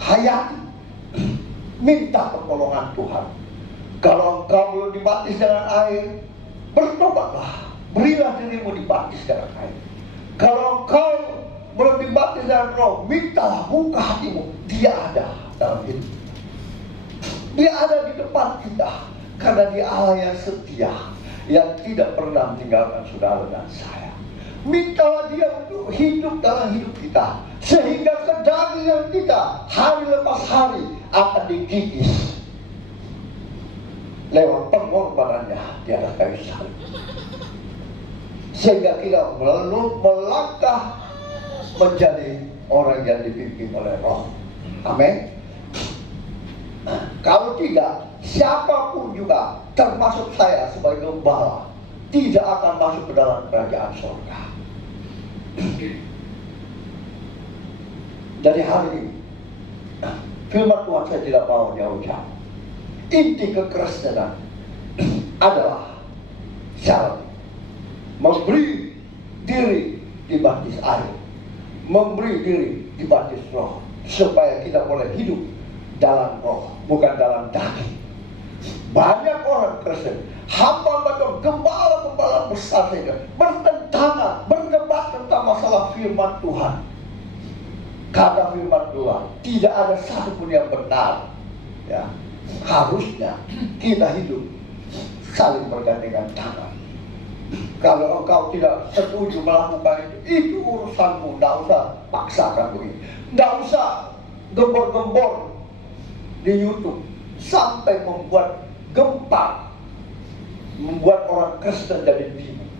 Hayati, minta pertolongan Tuhan. Kalau engkau belum dibaptis dengan air, bertobatlah, berilah dirimu dibaptis dengan air. Kalau engkau belum dibaptis dengan roh, mintalah, buka hatimu. Dia ada dalam hidup. Dia ada di depan kita, karena Dia Allah yang setia, yang tidak pernah meninggalkan saudara dan saya. Mintalah Dia untuk hidup dalam hidup kita, sehingga kedagingan kita hari lepas hari akan dikikis lewat pengorbanannya di atas kayu salib, sehingga kita melangkah menjadi orang yang dipimpin oleh Roh. Amin. Kalau tidak, siapapun juga, termasuk saya sebagai gembala, tidak akan masuk ke dalam kerajaan surga. Dari hari ini, firman Tuhan saya tidak mau jauh-jauh. Inti kekristenan adalah syarat memberi diri dibaptis air, memberi diri dibaptis roh, supaya kita boleh hidup dalam roh, bukan dalam daging. Banyak orang Kristen, hamba-hamba, gembala-gembala besar saja, bertentangan, berdebat tentang masalah firman Tuhan. Kata firman Tuhan, tidak ada satupun yang benar. Ya, harusnya kita hidup saling bergandengan tangan. Kalau engkau tidak setuju melakukan itu urusanmu. Tidak usah paksakan begini. Tidak usah gembor-gembor di YouTube sampai membuat gempa, membuat orang Kristen jadi bingung.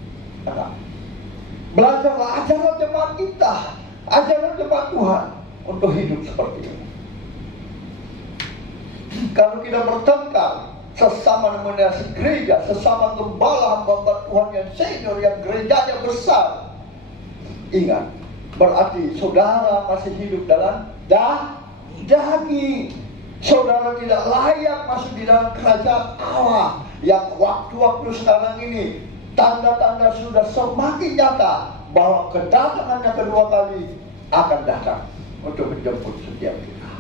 Belajarlah, ajarlah jemaat kita, ajarlah jemaat Tuhan untuk hidup seperti ini. Kalau kita bertengkar sesama nominasi gereja, sesama gembala hamba Tuhan yang senior, yang gerejanya besar, ingat, berarti saudara masih hidup dalam daging. Saudara tidak layak masuk di dalam kerajaan Allah, yang waktu-waktu sekarang ini tanda-tanda sudah semakin nyata bahwa kedatangannya kedua kali akan datang untuk menjemput setiap kita.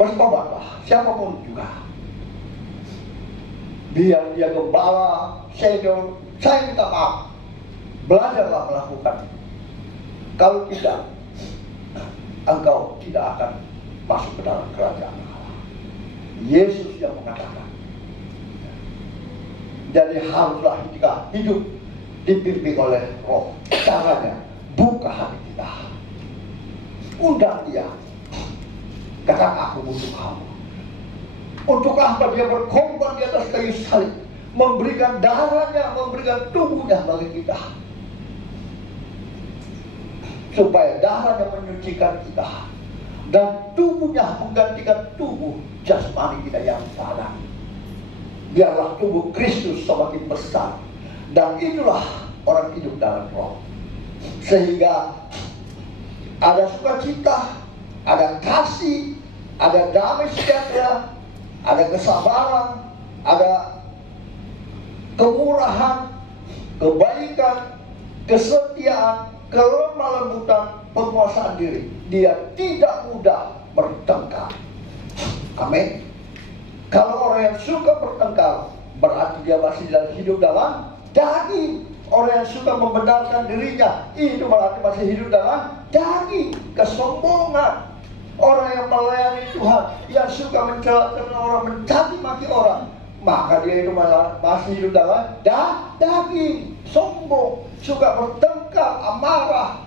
Bertobatlah, siapapun juga, biar dia gembala, senior, saya minta maaf, belajarlah melakukan. Kalau tidak, engkau tidak akan masuk ke dalam kerajaan Allah. Yesus yang mengatakan. Jadi haruslah kita hidup dipimpin oleh Roh. Caranya, buka hati kita, undang Dia. Katakan, aku butuh kamu. Untuk apa Dia berkorban di atas kayu salib, memberikan darahnya, memberikan tubuhnya bagi kita, supaya darahnya menyucikan kita dan tubuhnya menggantikan tubuh jasmani kita yang salah. Biarlah tubuh Kristus semakin besar, dan itulah orang hidup dalam roh, sehingga ada sukacita, ada kasih, ada damai sejahtera, ada kesabaran, ada kemurahan, kebaikan, kesetiaan, kelemah lembutan, penguasaan diri. Dia tidak mudah bertengkar. Amin. Kalau orang yang suka bertengkar, berarti dia masih hidup dalam daging. Orang yang suka membenarkan dirinya, itu berarti masih hidup dalam daging, kesombongan. Orang yang melayani Tuhan, yang suka mencela orang, mencaci maki orang, maka dia itu masih hidup dalam daging, sombong, suka bertengkar, amarah,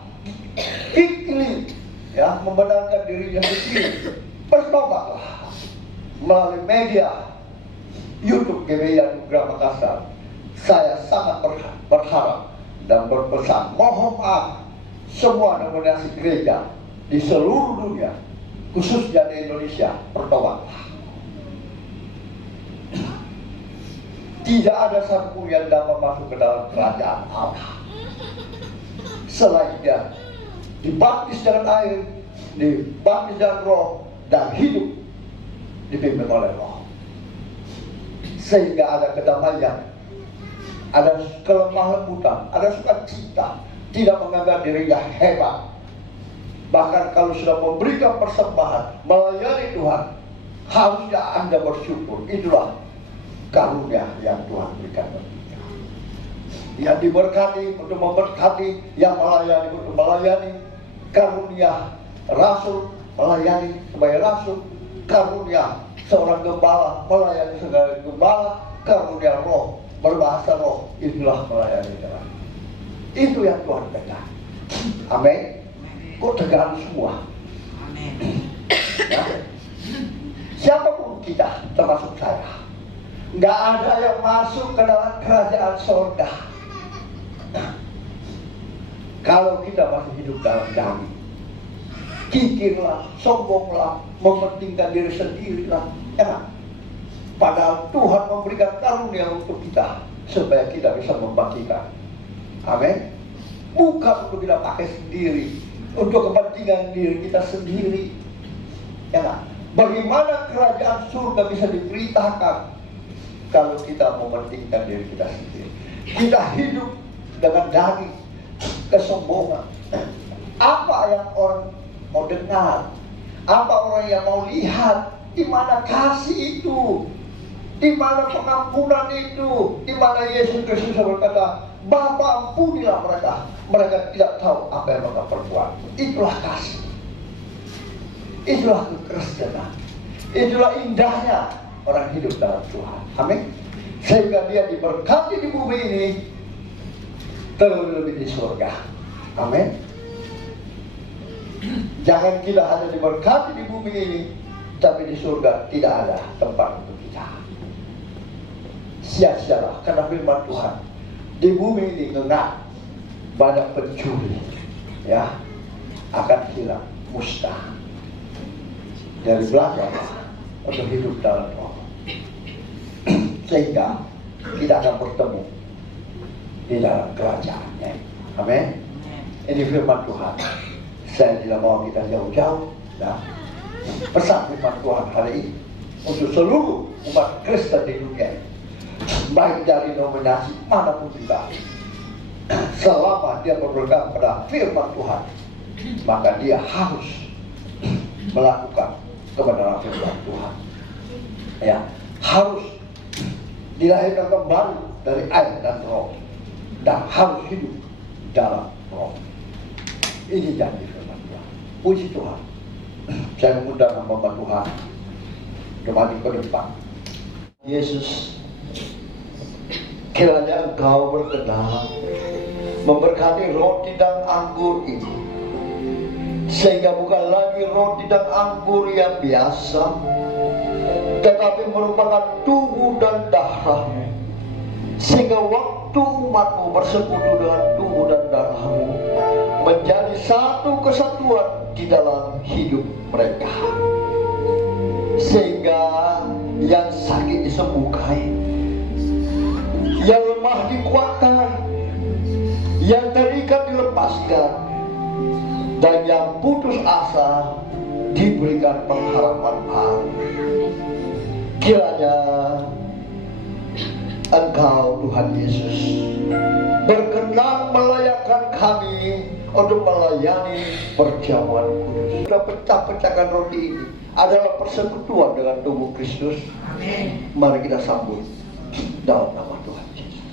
iklim, ya, membenarkan dirinya sendiri. Bertobatlah melalui media YouTube GBI Anugerah Makassar. Saya sangat berharap dan berpesan, mohon maaf semua denominasi gereja di seluruh dunia, khususnya di Indonesia, bertobatlah. Tidak ada satupun yang dapat masuk ke dalam kerajaan Allah selain dia dibaptis dengan air, dibaptis dengan roh, dan hidup dipimpin oleh roh. Sehingga ada kedamaian, ada kelemah lembutan, ada sukacita, tidak menganggap dirinya hebat. Bahkan kalau sudah memberikan persembahan, melayani Tuhan, harusnya Anda bersyukur. Itulah karunia yang Tuhan berikan bagi kita. Yang diberkati untuk memberkati, yang melayani untuk melayani. Karunia rasul melayani sebagai rasul, karunia seorang gembala melayani sebagai gembala, karunia roh berbahasa roh, itulah melayani Tuhan. Itu yang Tuhan berikan. Amin. Kok tegang semua? Amin. Ya. Siapapun kita, termasuk saya, nggak ada yang masuk ke dalam kerajaan surga kalau kita masih hidup dalam daging. Kikirlah, sombonglah, mementingkan diri sendirilah, ya. Padahal Tuhan memberikan karunia untuk kita supaya kita bisa membagikan. Amin. Bukan untuk kita pakai sendiri, untuk kepentingan diri kita sendiri, ya. Bagaimana kerajaan surga bisa diberitakan kalau kita mementingkan diri kita sendiri? Kita hidup dengan daging, kesombongan. Apa yang orang mau dengar? Apa orang yang mau lihat? Di mana kasih itu? Di mana pengampunan itu? Di mana Yesus Kristus berkata, Bapa ampunilah mereka, mereka tidak tahu apa yang mereka perbuat. Itulah kasih, itulah kekristenan, itulah indahnya orang hidup dalam Tuhan. Amin. Sehingga dia diberkati di bumi ini, terlebih di surga. Amin. Jangan kita hanya diberkati di bumi ini, tapi di surga tidak ada tempat untuk kita. Sia-sialah, karena firman Tuhan, di bumi ini ngengak, banyak pencuri, ya, akan hilang, musnah. Dari belakang untuk hidup dalam roh, sehingga kita akan bertemu di dalam kerajaannya. Amin. Ini firman Tuhan. Saya tidak mau kita jauh-jauh, ya. Pesan firman Tuhan hari ini untuk seluruh umat Kristen di dunia, baik dari nominasi manapun juga. Selama dia berpegang pada firman Tuhan, maka dia harus melakukan kebenaran firman Tuhan, ya. Harus dilahirkan kembali dari air dan roh, dan harus hidup dalam roh. Ini janji firman Tuhan. Puji Tuhan. Saya mengundang hamba Tuhan kembali ke depan. Yesus, kiranya Engkau berkenan memberkati roti dan anggur ini, sehingga bukan lagi roti dan anggur yang biasa, tetapi merupakan tubuh dan darah, sehingga waktu umatmu bersekutu dengan tubuh dan darahmu menjadi satu kesatuan di dalam hidup mereka, sehingga yang sakit disembuhkan, yang lemah dikuatkan, yang terikat dilepaskan, dan yang putus asa diberikan pengharapan baru. Kiranya Engkau, Tuhan Yesus, berkenan melayakkan kami untuk melayani perjamuan kudus. Kita pecah-pecahkan roti ini adalah persekutuan dengan tubuh Kristus. Amin. Mari kita sambut dalam nama Tuhan Yesus.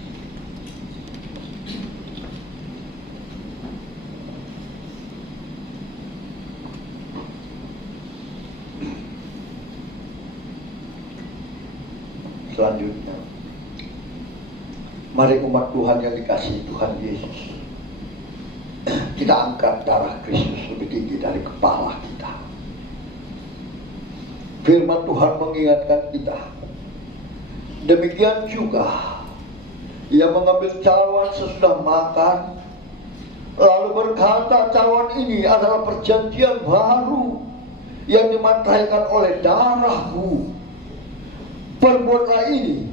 Selanjutnya, mari umat Tuhan yang dikasihi Tuhan Yesus, kita angkat darah Kristus lebih tinggi dari kepala kita. Firman Tuhan mengingatkan kita, demikian juga ia mengambil cawan sesudah makan, lalu berkata, cawan ini adalah perjanjian baru yang dimateraikan oleh darahku. Perbuatlah ini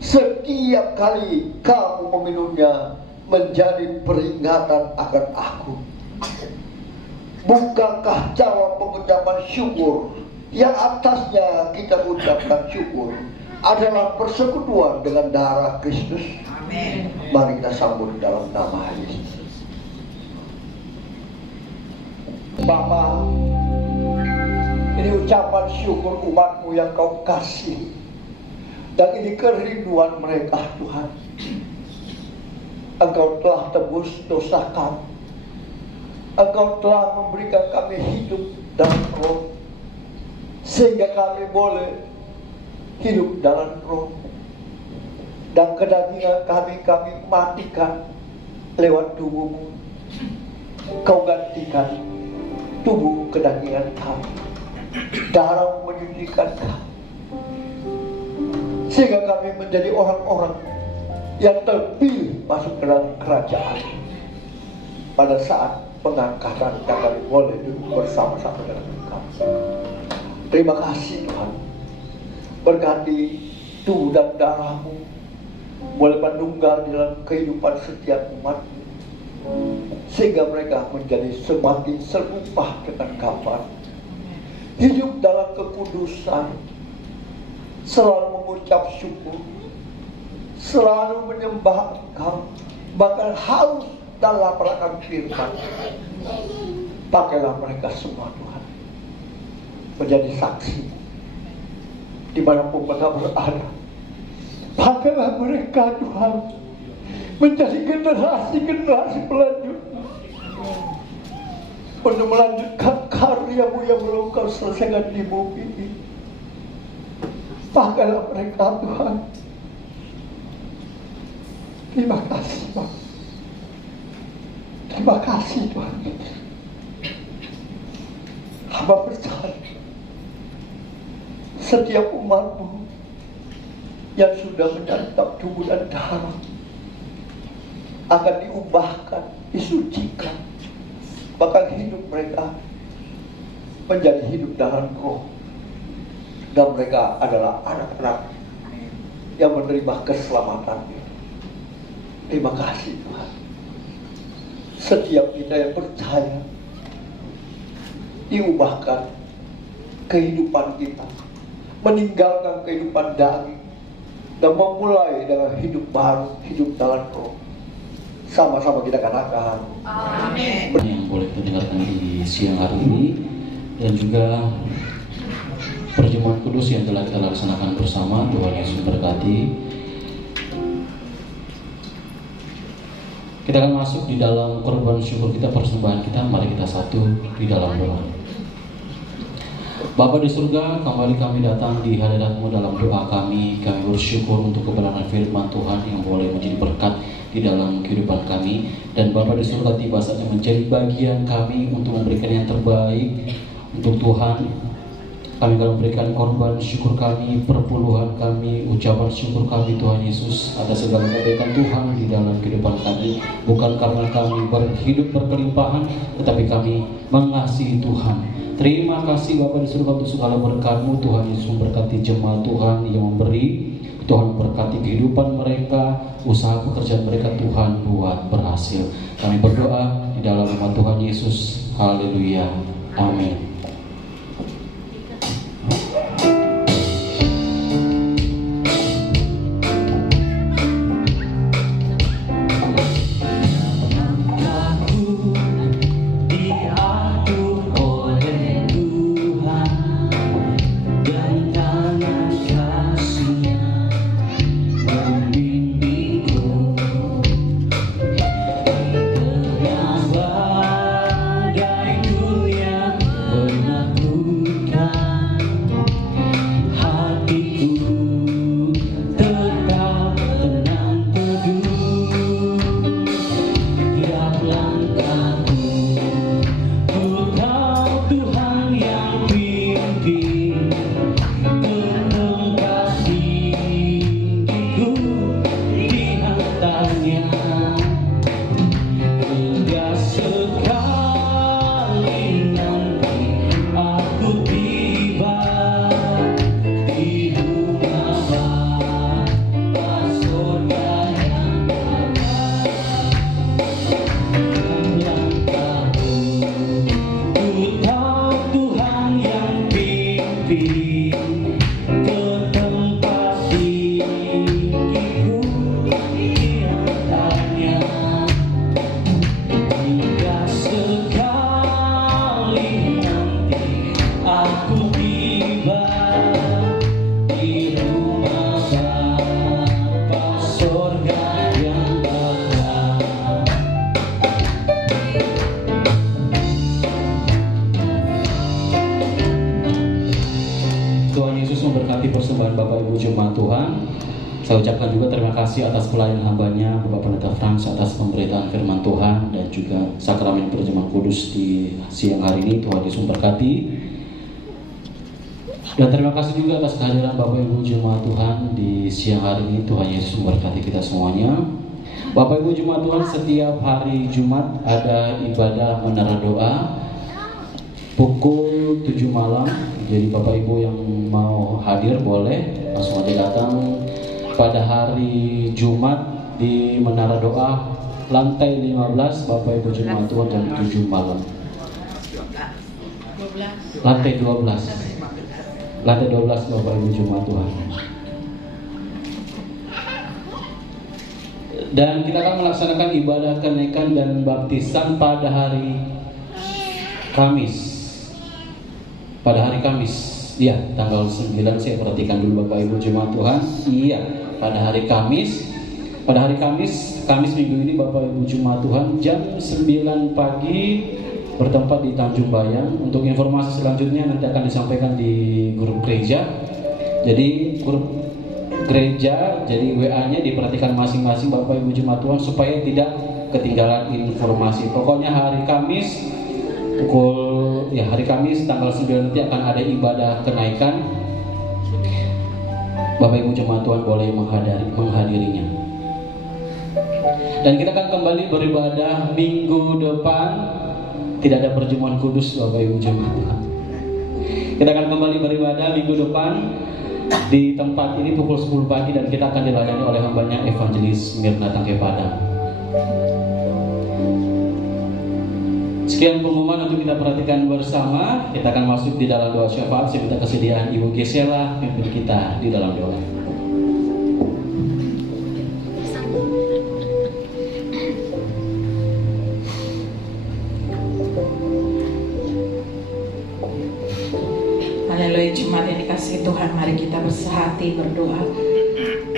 setiap kali kamu meminumnya menjadi peringatan akan aku. Bukankah cawan pengucapan syukur yang atasnya kita ucapkan syukur adalah persekutuan dengan darah Kristus? Amin. Mari kita sambut dalam nama Yesus. Bapa, ini ucapan syukur umatmu yang kau kasih. Dan ini kerinduan mereka, Tuhan. Engkau telah tebus dosa kami. Engkau telah memberikan kami hidup dalam roh, sehingga kami boleh hidup dalam roh. Dan kedagingan kami matikan lewat tubuhmu. Kau gantikan tubuh kedagingan kami. Darah menyucikan kami, sehingga kami menjadi orang-orang yang terpilih masuk ke dalam kerajaan. Pada saat pengangkatan kami boleh duduk bersama-sama dengan Engkau. Terima kasih Tuhan. Berkati tubuh dan darahmu boleh menunggal dalam kehidupan setiap umat-Mu, sehingga mereka menjadi semakin serupa dengan Bapa. Hidup dalam kekudusan, selalu mengucap syukur, selalu menyembah Engkau, bahkan harus dalam melakukan firman. Pakailah mereka semua Tuhan menjadi saksi dimanapun mereka berada. Pakailah mereka Tuhan menjadi generasi-generasi pelanjut untuk melanjutkan karya-Mu yang belum Kau selesaikan di bumi ini. Pakailah mereka Tuhan. Terima kasih Tuhan. Terima kasih Tuhan. Hamba percaya setiap umat-Mu yang sudah menyantap tubuh dan darah akan diubahkan, disucikan, bahkan hidup mereka menjadi hidup dalam roh. Dan mereka adalah anak-anak yang menerima keselamatan. Terima kasih Tuhan. Setiap kita yang percaya diubahkan kehidupan kita, meninggalkan kehidupan daging dan memulai dengan hidup baru, hidup dalam roh. Sama-sama kita katakan Amin. Yang boleh kita dengarkan di siang hari ini, dan juga perjamuan kudus yang telah kita laksanakan bersama. Tuhan Yesus berkati. Kita akan masuk di dalam korban syukur kita, persembahan kita. Mari kita satu di dalam doa. Bapa di surga, kembali kami datang di hadirat-Mu dalam doa kami. Kami bersyukur untuk kebenaran firman Tuhan yang boleh menjadi berkat di dalam kehidupan kami. Dan Bapa di surga, tiba saatnya menjadi bagian kami untuk memberikan yang terbaik untuk Tuhan. Kami akan memberikan korban syukur kami, perpuluhan kami, ucapan syukur kami Tuhan Yesus atas segala kebaikan Tuhan di dalam kehidupan kami. Bukan karena kami berhidup berkelimpahan, tetapi kami mengasihi Tuhan. Terima kasih Bapa di surga untuk segala berkat-Mu. Tuhan Yesus memberkati jemaat Tuhan yang memberi. Tuhan memberkati kehidupan mereka, usaha pekerjaan mereka Tuhan buat berhasil. Kami berdoa di dalam nama Tuhan Yesus. Haleluya. Amin. aku tiba di rumah Bapa sorga yang bakal. Tuhan Yesus memberkati persembahan Bapak Ibu jemaat Tuhan. Saya ucapkan juga terima kasih atas pelayanan hambanya Bapak Pendeta Frans atas pemberitaan firman Tuhan dan juga sakramen perjamuan kudus di siang hari ini. Tuhan Yesus memberkati. Dan terima kasih juga atas kehadiran Bapak Ibu jemaat Tuhan di siang hari ini. Tuhan Yesus memberkati kita semuanya. Bapak Ibu jemaat Tuhan, setiap hari Jumat ada ibadah menara doa pukul 7 malam. Jadi Bapak Ibu yang mau hadir boleh langsung aja datang pada hari Jumat di Menara Doa lantai 15 Bapak Ibu jemaat Tuhan jam 7 malam. Lantai 12. Lantai 12 Bapak Ibu jemaat Tuhan. Dan kita akan melaksanakan ibadah kenaikan dan baptisan pada hari Kamis. Pada hari Kamis, iya, tanggal 9, saya perhatikan dulu Bapak Ibu jemaat Tuhan. Iya, pada hari Kamis. Pada hari Kamis minggu ini Bapak Ibu jemaat Tuhan jam 9 pagi bertempat di Tanjung Bayang. Untuk informasi selanjutnya nanti akan disampaikan di grup gereja. Jadi grup gereja, jadi WA-nya diperhatikan masing-masing Bapak Ibu jemaat Tuhan supaya tidak ketinggalan informasi. Pokoknya hari Kamis hari Kamis tanggal 9 nanti akan ada ibadah kenaikan. Bapak Ibu jemaat Tuhan boleh menghadirinya. Dan kita akan kembali beribadah minggu depan. Tidak ada perjamuan kudus Bapak Ibu jemaat Tuhan. Kita akan kembali beribadah minggu depan di tempat ini pukul 10 pagi dan kita akan dilayani oleh hambanya Evangelis Mirna Tangke Padang. Sekian pengumuman untuk kita perhatikan bersama. Kita akan masuk di dalam doa syafaat. Saya minta kesediaan Ibu Gisela pimpin kita di dalam doa. Haleluya, jemaat yang dikasihi Tuhan, mari kita bersehati berdoa.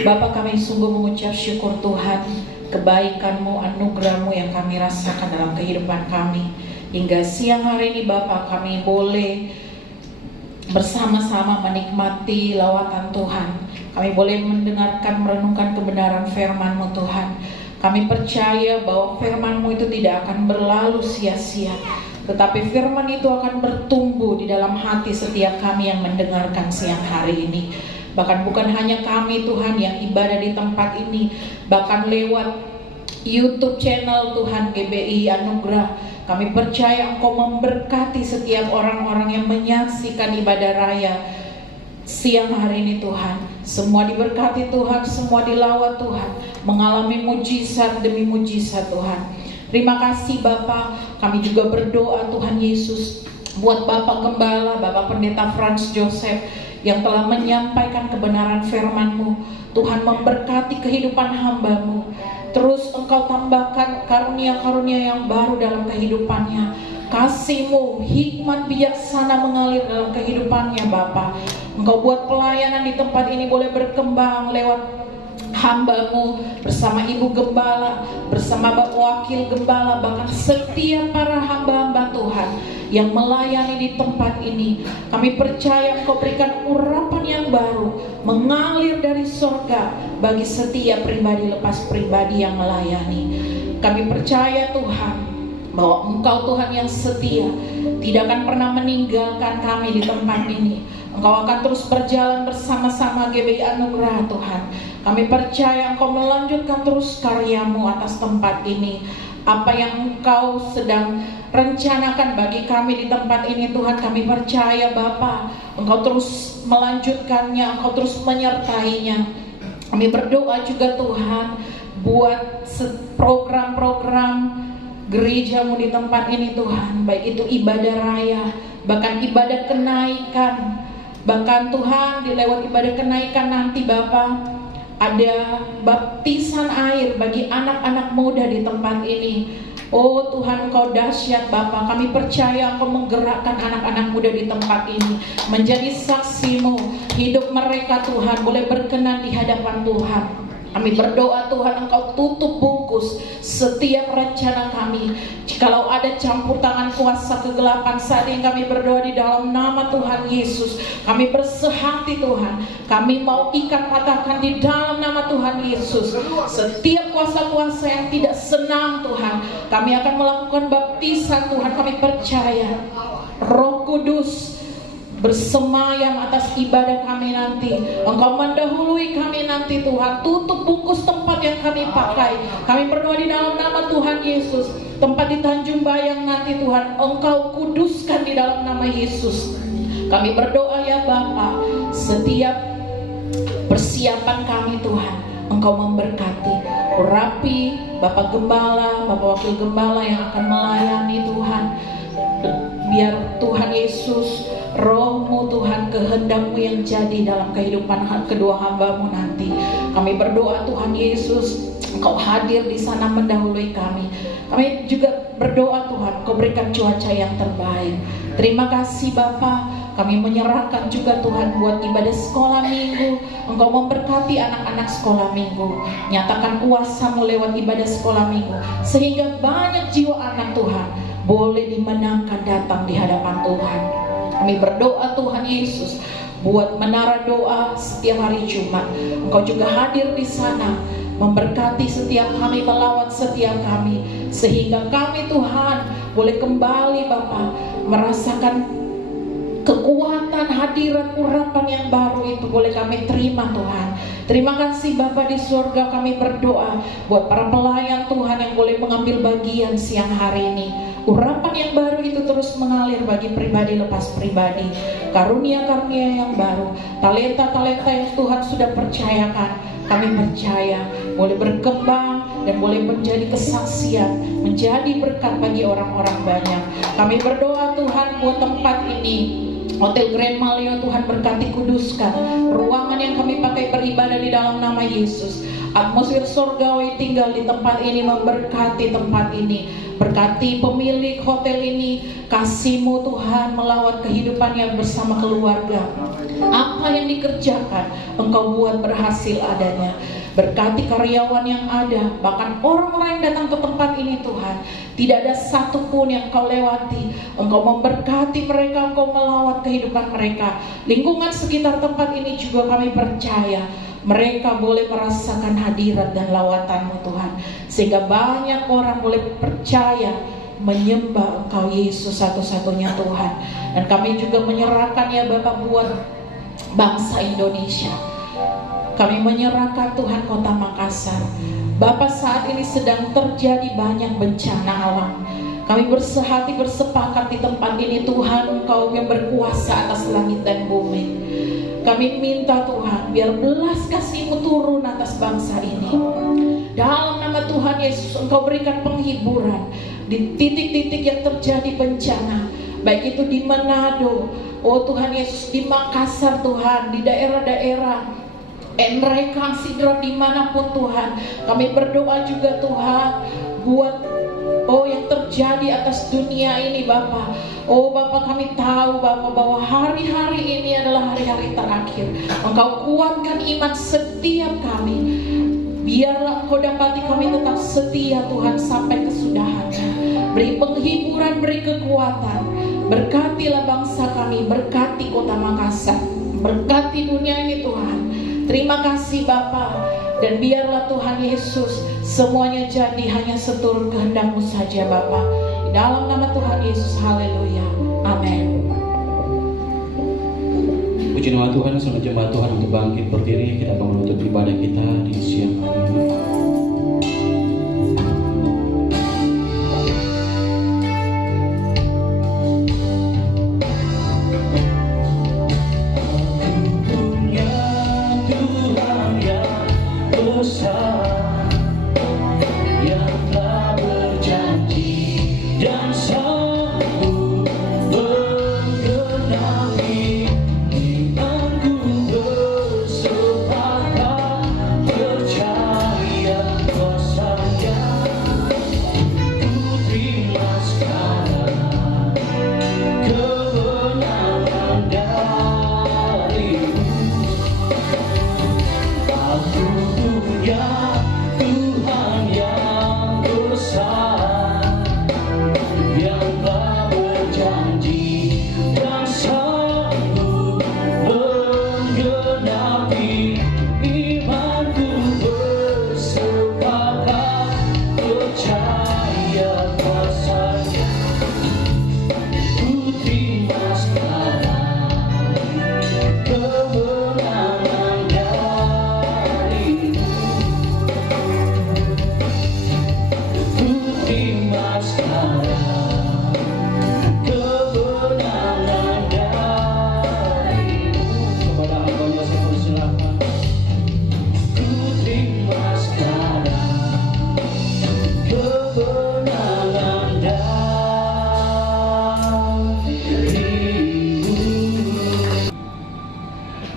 Bapa, kami sungguh mengucap syukur Tuhan, kebaikan-Mu, anugerah-Mu yang kami rasakan dalam kehidupan kami. Hingga siang hari ini Bapa, kami boleh bersama-sama menikmati lawatan Tuhan. Kami boleh mendengarkan, merenungkan kebenaran firman-Mu Tuhan. Kami percaya bahwa firman-Mu itu tidak akan berlalu sia-sia, tetapi firman itu akan bertumbuh di dalam hati setiap kami yang mendengarkan siang hari ini. Bahkan bukan hanya kami Tuhan yang ibadah di tempat ini, bahkan lewat YouTube channel Tuhan GBI Anugerah, kami percaya Engkau memberkati setiap orang-orang yang menyaksikan ibadah raya siang hari ini Tuhan. Semua diberkati Tuhan, semua dilawat Tuhan, mengalami mujizat demi mujizat Tuhan. Terima kasih Bapa. Kami juga berdoa Tuhan Yesus buat Bapak Gembala, Bapak Pendeta Frans Joseph yang telah menyampaikan kebenaran firman-Mu. Tuhan memberkati kehidupan hamba-Mu. Terus Engkau tambahkan karunia-karunia yang baru dalam kehidupannya. Kasih-Mu, hikmat bijaksana mengalir dalam kehidupannya Bapa. Engkau buat pelayanan di tempat ini boleh berkembang lewat hamba-Mu, bersama Ibu Gembala, bersama Bapak Wakil Gembala, bahkan setiap para hamba-hamba Tuhan yang melayani di tempat ini. Kami percaya Engkau berikan urapan yang baru mengalir dari surga bagi setiap pribadi lepas pribadi yang melayani. Kami percaya Tuhan bahwa Engkau Tuhan yang setia, tidak akan pernah meninggalkan kami di tempat ini. Engkau akan terus berjalan bersama-sama GBI Anugerah Tuhan. Kami percaya Engkau melanjutkan terus karya-Mu atas tempat ini. Apa yang Engkau sedang rencanakan bagi kami di tempat ini Tuhan, kami percaya Bapa, Engkau terus melanjutkannya, Engkau terus menyertainya. Kami berdoa juga Tuhan buat program-program gereja-Mu di tempat ini Tuhan, baik itu ibadah raya, bahkan ibadah kenaikan. Bahkan Tuhan di lewat ibadah kenaikan nanti Bapa, ada baptisan air bagi anak-anak muda di tempat ini. Oh Tuhan, Engkau dahsyat Bapa. Kami percaya Engkau menggerakkan anak-anak muda di tempat ini menjadi saksi-Mu. Hidup mereka Tuhan boleh berkenan di hadapan Tuhan. Kami berdoa Tuhan, Engkau tutup bungkus setiap rencana kami. Jikalau ada campur tangan kuasa kegelapan saat ini, kami berdoa di dalam nama Tuhan Yesus. Kami bersehati Tuhan, kami mau ikat patahkan di dalam nama Tuhan Yesus. Setiap kuasa-kuasa yang tidak senang Tuhan, kami akan melakukan baptisan Tuhan. Kami percaya Roh Kudus bersemayam atas ibadah kami nanti. Engkau mendahului kami nanti Tuhan. Tutup bungkus tempat yang kami pakai. Kami berdoa di dalam nama Tuhan Yesus. Tempat di Tanjung Bayang nanti Tuhan, Engkau kuduskan di dalam nama Yesus. Kami berdoa ya Bapa, setiap persiapan kami Tuhan, Engkau memberkati. Urapi Bapak Gembala, Bapak Wakil Gembala yang akan melayani Tuhan. Biar Tuhan Yesus, Roh-Mu Tuhan, kehendak-Mu yang jadi dalam kehidupan kedua hamba-Mu nanti. Kami berdoa Tuhan Yesus, Engkau hadir di sana mendahului kami. Kami juga berdoa Tuhan, Engkau berikan cuaca yang terbaik. Terima kasih Bapa. Kami menyerahkan juga Tuhan buat ibadah sekolah minggu. Engkau memberkati anak-anak sekolah minggu. Nyatakan kuasa-Mu lewat ibadah sekolah minggu, sehingga banyak jiwa anak Tuhan boleh dimenangkan datang di hadapan Tuhan. Kami berdoa Tuhan Yesus buat menara doa setiap hari Jumat. Engkau juga hadir di sana, memberkati setiap kami, melawat setiap kami, sehingga kami Tuhan boleh kembali Bapa merasakan kekuatan hadirat urapan yang baru itu boleh kami terima Tuhan. Terima kasih Bapa di surga. Kami berdoa buat para pelayan Tuhan yang boleh mengambil bagian siang hari ini. Urapan yang baru itu terus mengalir bagi pribadi lepas pribadi. Karunia-karunia yang baru, talenta-talenta yang Tuhan sudah percayakan, kami percaya boleh berkembang dan boleh menjadi kesaksian, menjadi berkat bagi orang-orang banyak. Kami berdoa Tuhan buat tempat ini, Hotel Grand Malio, Tuhan berkati, kuduskan ruangan yang kami pakai beribadah di dalam nama Yesus. Atmosfer surgawi tinggal di tempat ini, memberkati tempat ini. Berkati pemilik hotel ini, kasih-Mu Tuhan melawat kehidupannya bersama keluarga. Apa yang dikerjakan Engkau buat berhasil adanya. Berkati karyawan yang ada, bahkan orang-orang yang datang ke tempat ini Tuhan, tidak ada satupun yang Engkau lewati. Engkau memberkati mereka, Engkau melawat kehidupan mereka. Lingkungan sekitar tempat ini juga kami percaya mereka boleh merasakan hadirat dan lawatan-Mu Tuhan, sehingga banyak orang boleh percaya menyembah Engkau Yesus satu-satunya Tuhan. Dan kami juga menyerahkan ya Bapak buat bangsa Indonesia. Kami menyerahkan Tuhan kota Makassar. Bapak, saat ini sedang terjadi banyak bencana alam. Kami bersehati, bersepakat di tempat ini Tuhan, Engkau yang berkuasa atas langit dan bumi. Kami minta Tuhan, biar belas kasih-Mu turun atas bangsa ini. Dalam nama Tuhan Yesus, Engkau berikan penghiburan di titik-titik yang terjadi bencana, baik itu di Manado, oh Tuhan Yesus, di Makassar Tuhan, di daerah-daerah Enrekang, Sidra, dimanapun Tuhan. Kami berdoa juga Tuhan buat yang terjadi atas dunia ini Bapa. Oh Bapa, kami tahu Bapa bahwa hari-hari ini adalah hari-hari terakhir. Engkau kuatkan iman setiap kami. Biarlah Engkau dapati kami tetap setia Tuhan sampai kesudahannya. Beri penghiburan, beri kekuatan. Berkatilah bangsa kami, berkati kota Makassar, berkati dunia ini Tuhan. Terima kasih Bapa. Dan biarlah Tuhan Yesus semuanya jadi hanya seturut kehendak-Mu saja Bapa. Di dalam nama Tuhan Yesus, haleluya, amin. Puji nama Tuhan. Selamat jemaat Tuhan untuk bangkit berdiri. Kita akan menutup ibadah kita di siang hari ini.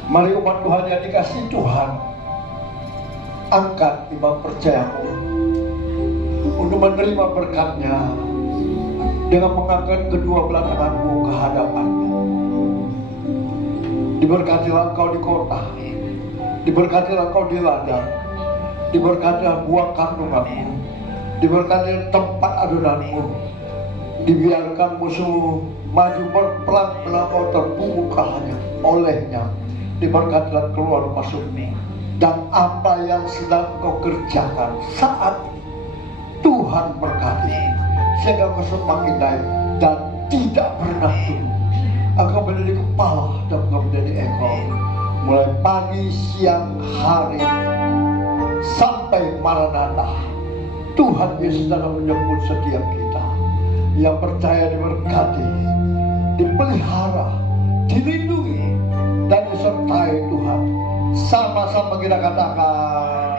Mari umat Tuhan yang dikasih Tuhan, angkat iman percayamu untuk menerima berkat-Nya dengan mengangkat kedua belah tanganmu ke hadapan-Nya. Diberkatilah engkau di kota, diberkatilah engkau di ladang, diberkatilah buah kandunganmu, diberkatilah tempat adonanmu. Dibiarkan musuh maju berperang melawan terpukul kalahnya olehnya. Diberkatilah keluar masukmu, dan apa yang sedang kau kerjakan saat Tuhan berkati, sehingga kau semakin naik dan tidak pernah turun. Engkau menjadi kepala dan engkau menjadi ekor, mulai pagi, siang, hari sampai Maranatha. Tuhan Yesus dalam menyebut setiap kita yang percaya diberkati, dipelihara, dilindungi, dan disertai Tuhan. Sama-sama kita katakan.